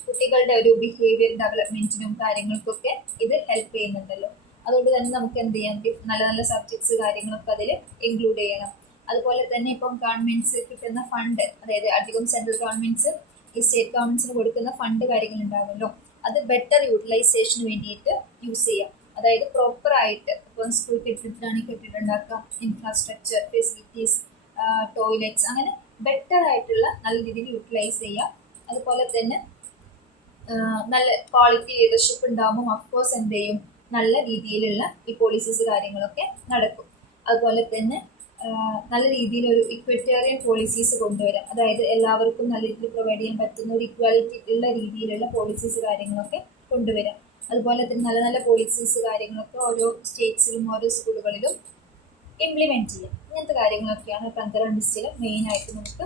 കുട്ടികളുടെ ഒരു ബിഹേവിയർ ഡെവലപ്മെന്റിനും കാര്യങ്ങൾക്കൊക്കെ ഇത് ഹെൽപ്പ് ചെയ്യുന്നുണ്ടല്ലോ. അതുകൊണ്ട് തന്നെ നമുക്ക് എന്ത് ചെയ്യാം, നല്ല നല്ല സബ്ജക്ട്സ് കാര്യങ്ങളൊക്കെ അതിൽ ഇൻക്ലൂഡ് ചെയ്യണം. അതുപോലെ തന്നെ ഇപ്പം ഗവൺമെന്റ്സ് കിട്ടുന്ന ഫണ്ട്, അതായത് അധികം സെൻട്രൽ ഗവൺമെന്റ്സ് ഈ സ്റ്റേറ്റ് ഗവൺമെന്റ്സിന് കൊടുക്കുന്ന ഫണ്ട് കാര്യങ്ങൾ ഉണ്ടാകുമല്ലോ, അത് ബെറ്റർ യൂട്ടിലൈസേഷന് വേണ്ടിയിട്ട് യൂസ് ചെയ്യാം. അതായത് പ്രോപ്പറായിട്ട് ഇപ്പം സ്കൂൾ കെട്ടിടത്തിലാണെങ്കിൽ കെട്ടിടം ഉണ്ടാക്കാം, ഇൻഫ്രാസ്ട്രക്ചർ, ഫെസിലിറ്റീസ്, ടോയ്ലറ്റ്സ്, അങ്ങനെ ബെറ്റർ ആയിട്ടുള്ള നല്ല രീതിയിൽ യൂട്ടിലൈസ് ചെയ്യാം. അതുപോലെ തന്നെ നല്ല ക്വാളിറ്റി ലീഡർഷിപ്പ് ഉണ്ടാകുമ്പോൾ അഫ്കോഴ്സ് എന്ത് ചെയ്യും, നല്ല രീതിയിലുള്ള ഈ പോളിസീസ് കാര്യങ്ങളൊക്കെ നടക്കും. അതുപോലെ തന്നെ നല്ല രീതിയിൽ ഒരു ഇക്വിറ്റേറിയൻ പോളിസീസ് കൊണ്ടുവരാം. അതായത് എല്ലാവർക്കും നല്ല രീതിയിൽ പ്രൊവൈഡ് ചെയ്യാൻ പറ്റുന്ന ഒരു ഇക്വാലിറ്റി ഉള്ള രീതിയിലുള്ള പോളിസീസ് കാര്യങ്ങളൊക്കെ കൊണ്ടുവരാം. അതുപോലെ തന്നെ നല്ല നല്ല പോളിസീസ് കാര്യങ്ങളൊക്കെ ഓരോ സ്റ്റേറ്റ്സിലും ഓരോ സ്കൂളുകളിലും ഇംപ്ലിമെൻറ്റ് ചെയ്യാം. ഇങ്ങനത്തെ കാര്യങ്ങളൊക്കെയാണ് കൺകറന്റ് ലിസ്റ്റിൽ മെയിനായിട്ട് നമുക്ക്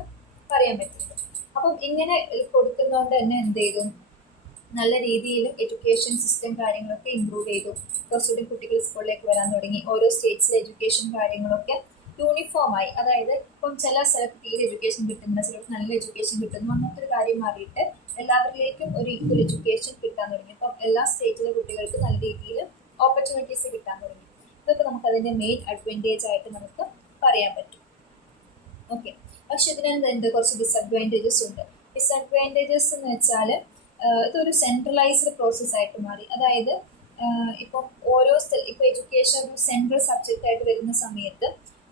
പറയാൻ പറ്റുന്നത്. അപ്പം ഇങ്ങനെ കൊടുക്കുന്നതുകൊണ്ട് തന്നെ എന്ത് ചെയ്തു, നല്ല രീതിയിൽ എഡ്യൂക്കേഷൻ സിസ്റ്റം കാര്യങ്ങളൊക്കെ ഇമ്പ്രൂവ് ചെയ്തു. കുറച്ചുകൂടി കുട്ടികൾ സ്കൂളിലേക്ക് വരാൻ തുടങ്ങി. ഓരോ സ്റ്റേറ്റ്സിലെ എഡ്യൂക്കേഷൻ കാര്യങ്ങളൊക്കെ യൂണിഫോമായി. അതായത് ഇപ്പം ചില സ്ഥലത്ത് തീരെ എഡ്യൂക്കേഷൻ കിട്ടുന്നില്ല, ചിലർക്ക് നല്ല എഡ്യൂക്കേഷൻ കിട്ടുന്നു, അങ്ങനത്തെ ഒരു കാര്യം മാറിയിട്ട് എല്ലാവരിലേക്കും ഒരു ഈക്വൽ എഡ്യൂക്കേഷൻ കിട്ടാൻ തുടങ്ങി. അപ്പം എല്ലാ സ്റ്റേറ്റിലെ കുട്ടികൾക്ക് നല്ല രീതിയിൽ ഓപ്പർച്യൂണിറ്റീസ് കിട്ടാൻ തുടങ്ങി. ഇതൊക്കെ നമുക്ക് അതിൻ്റെ മെയിൻ അഡ്വാൻറ്റേജ് ആയിട്ട് നമുക്ക് പറയാൻ പറ്റും. ഓക്കെ, പക്ഷെ ഇതിനെന്തുണ്ട്, കുറച്ച് ഡിസഡ്വാൻറ്റേജസ് ഉണ്ട്. ഡിസഡ്വാൻറ്റേജസ് എന്ന് വെച്ചാൽ ഇതൊരു സെൻട്രലൈസ്ഡ് പ്രോസസ് ആയിട്ട് മാറി. അതായത് ഇപ്പം ഓരോ ഇപ്പോൾ എഡ്യൂക്കേഷൻ ഒരു സെൻട്രൽ സബ്ജക്റ്റ് ആയിട്ട് വരുന്ന സമയത്ത്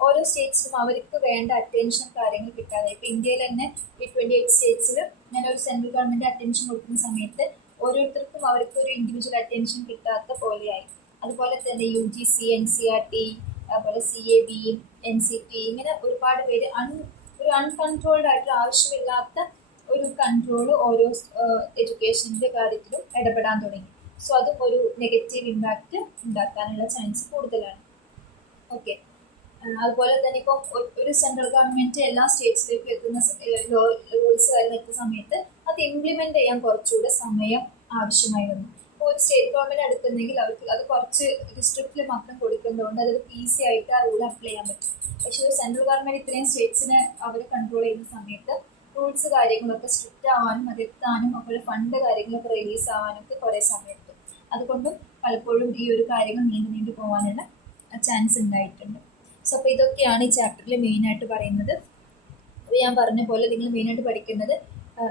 ഓരോ സ്റ്റേറ്റ്സിലും അവർക്ക് വേണ്ട അറ്റൻഷൻ കാര്യങ്ങൾ കിട്ടാതെ, ഇപ്പോൾ ഇന്ത്യയിൽ തന്നെ ഈ 28 സ്റ്റേറ്റ്സിൽ അങ്ങനെ ഒരു സെൻട്രൽ ഗവൺമെൻറ് അറ്റൻഷൻ കൊടുക്കുന്ന സമയത്ത് ഓരോരുത്തർക്കും അവർക്ക് ഒരു ഇൻഡിവിജ്വൽ അറ്റൻഷൻ കിട്ടാത്ത പോലെയായി. അതുപോലെ തന്നെ UGC, NCERT, അതുപോലെ CAB, NCT, ഇങ്ങനെ ഒരുപാട് പേര് ഒരു അൺകൺട്രോൾഡ് ആയിട്ട് ആവശ്യമില്ലാത്ത ഒരു കൺട്രോൾ ഓരോ എഡ്യൂക്കേഷൻ്റെ കാര്യത്തിലും ഇടപെടാൻ തുടങ്ങി. സോ അതും ഒരു നെഗറ്റീവ് ഇമ്പാക്റ്റ് ഉണ്ടാക്കാനുള്ള ചാൻസ് കൂടുതലാണ്. ഓക്കെ, അതുപോലെ തന്നെ ഇപ്പം ഒരു സെൻട്രൽ ഗവൺമെൻറ് എല്ലാ സ്റ്റേറ്റ്സിലേക്കും എത്തുന്ന റൂൾസ് കാര്യങ്ങൾ എത്തുന്ന സമയത്ത് അത് ഇംപ്ലിമെൻ്റ് ചെയ്യാൻ കുറച്ചുകൂടെ സമയം ആവശ്യമായി വന്നു. ഇപ്പോൾ ഒരു സ്റ്റേറ്റ് ഗവൺമെന്റ് എടുക്കുന്നെങ്കിൽ അവർക്ക് അത് കുറച്ച് ഡിസ്ട്രിക്റ്റിൽ മാത്രം കൊടുക്കുന്നതുകൊണ്ട് അതൊരു ഈസി ആയിട്ട് ആ റൂൾ അപ്ലൈ ചെയ്യാൻ പറ്റും. പക്ഷേ ഒരു സെൻട്രൽ ഗവൺമെന്റ് ഇത്രയും സ്റ്റേറ്റ്സിനെ അവർ കൺട്രോൾ ചെയ്യുന്ന സമയത്ത് റൂൾസ് കാര്യങ്ങളൊക്കെ സ്ട്രിക്റ്റ് ആവാനും അത് എത്താനും അതുപോലെ ഫണ്ട് കാര്യങ്ങളൊക്കെ റിലീസ് ആവാനും ഒക്കെ കുറേ സമയം എടുക്കും. അതുകൊണ്ടും പലപ്പോഴും ഈ ഒരു കാര്യങ്ങൾ നീണ്ടു പോകാനുള്ള ചാൻസ് ഉണ്ടായിട്ടുണ്ട്. സോ അപ്പോൾ ഇതൊക്കെയാണ് ഈ ചാപ്റ്ററിൽ മെയിനായിട്ട് പറയുന്നത്. അപ്പോൾ ഞാൻ പറഞ്ഞ പോലെ നിങ്ങൾ മെയിനായിട്ട് പഠിക്കുന്നത്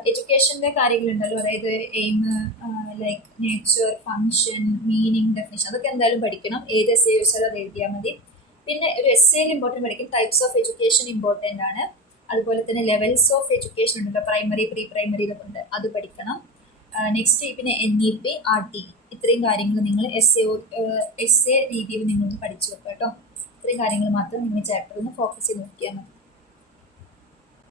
എഡ്യൂക്കേഷൻ്റെ കാര്യങ്ങളുണ്ടല്ലോ, അതായത് aim, like nature, function, meaning, definition, അതൊക്കെ എന്തായാലും പഠിക്കണം. ഏത് എസ് എ ചോദിച്ചാലും അത് എഴുതിയാൽ മതി. പിന്നെ ഒരു എസ് എയിൽ ഇമ്പോർട്ടൻറ്റ് പഠിക്കും. ടൈപ്സ് ഓഫ് എഡ്യൂക്കേഷൻ ഇമ്പോർട്ടൻ്റ് ആണ്. അതുപോലെ തന്നെ ലെവൽസ് ഓഫ് എഡ്യൂക്കേഷൻ ഉണ്ടല്ലോ, പ്രൈമറി, പ്രീ പ്രൈമറിയിലൊക്കെ ഉണ്ട്, അത് പഠിക്കണം. നെക്സ്റ്റ് പിന്നെ NEP, RT, ഇത്രയും കാര്യങ്ങൾ നിങ്ങൾ എസ് എ രീതിയിൽ നിങ്ങളൊന്ന് പഠിച്ചു വെക്കുക കേട്ടോ. ഇത്രയും കാര്യങ്ങൾ മാത്രം നിങ്ങൾ ചാപ്റ്ററിൽ നിന്ന് ഫോക്കസ് ചെയ്ത് നോക്കിയാൽ മതി.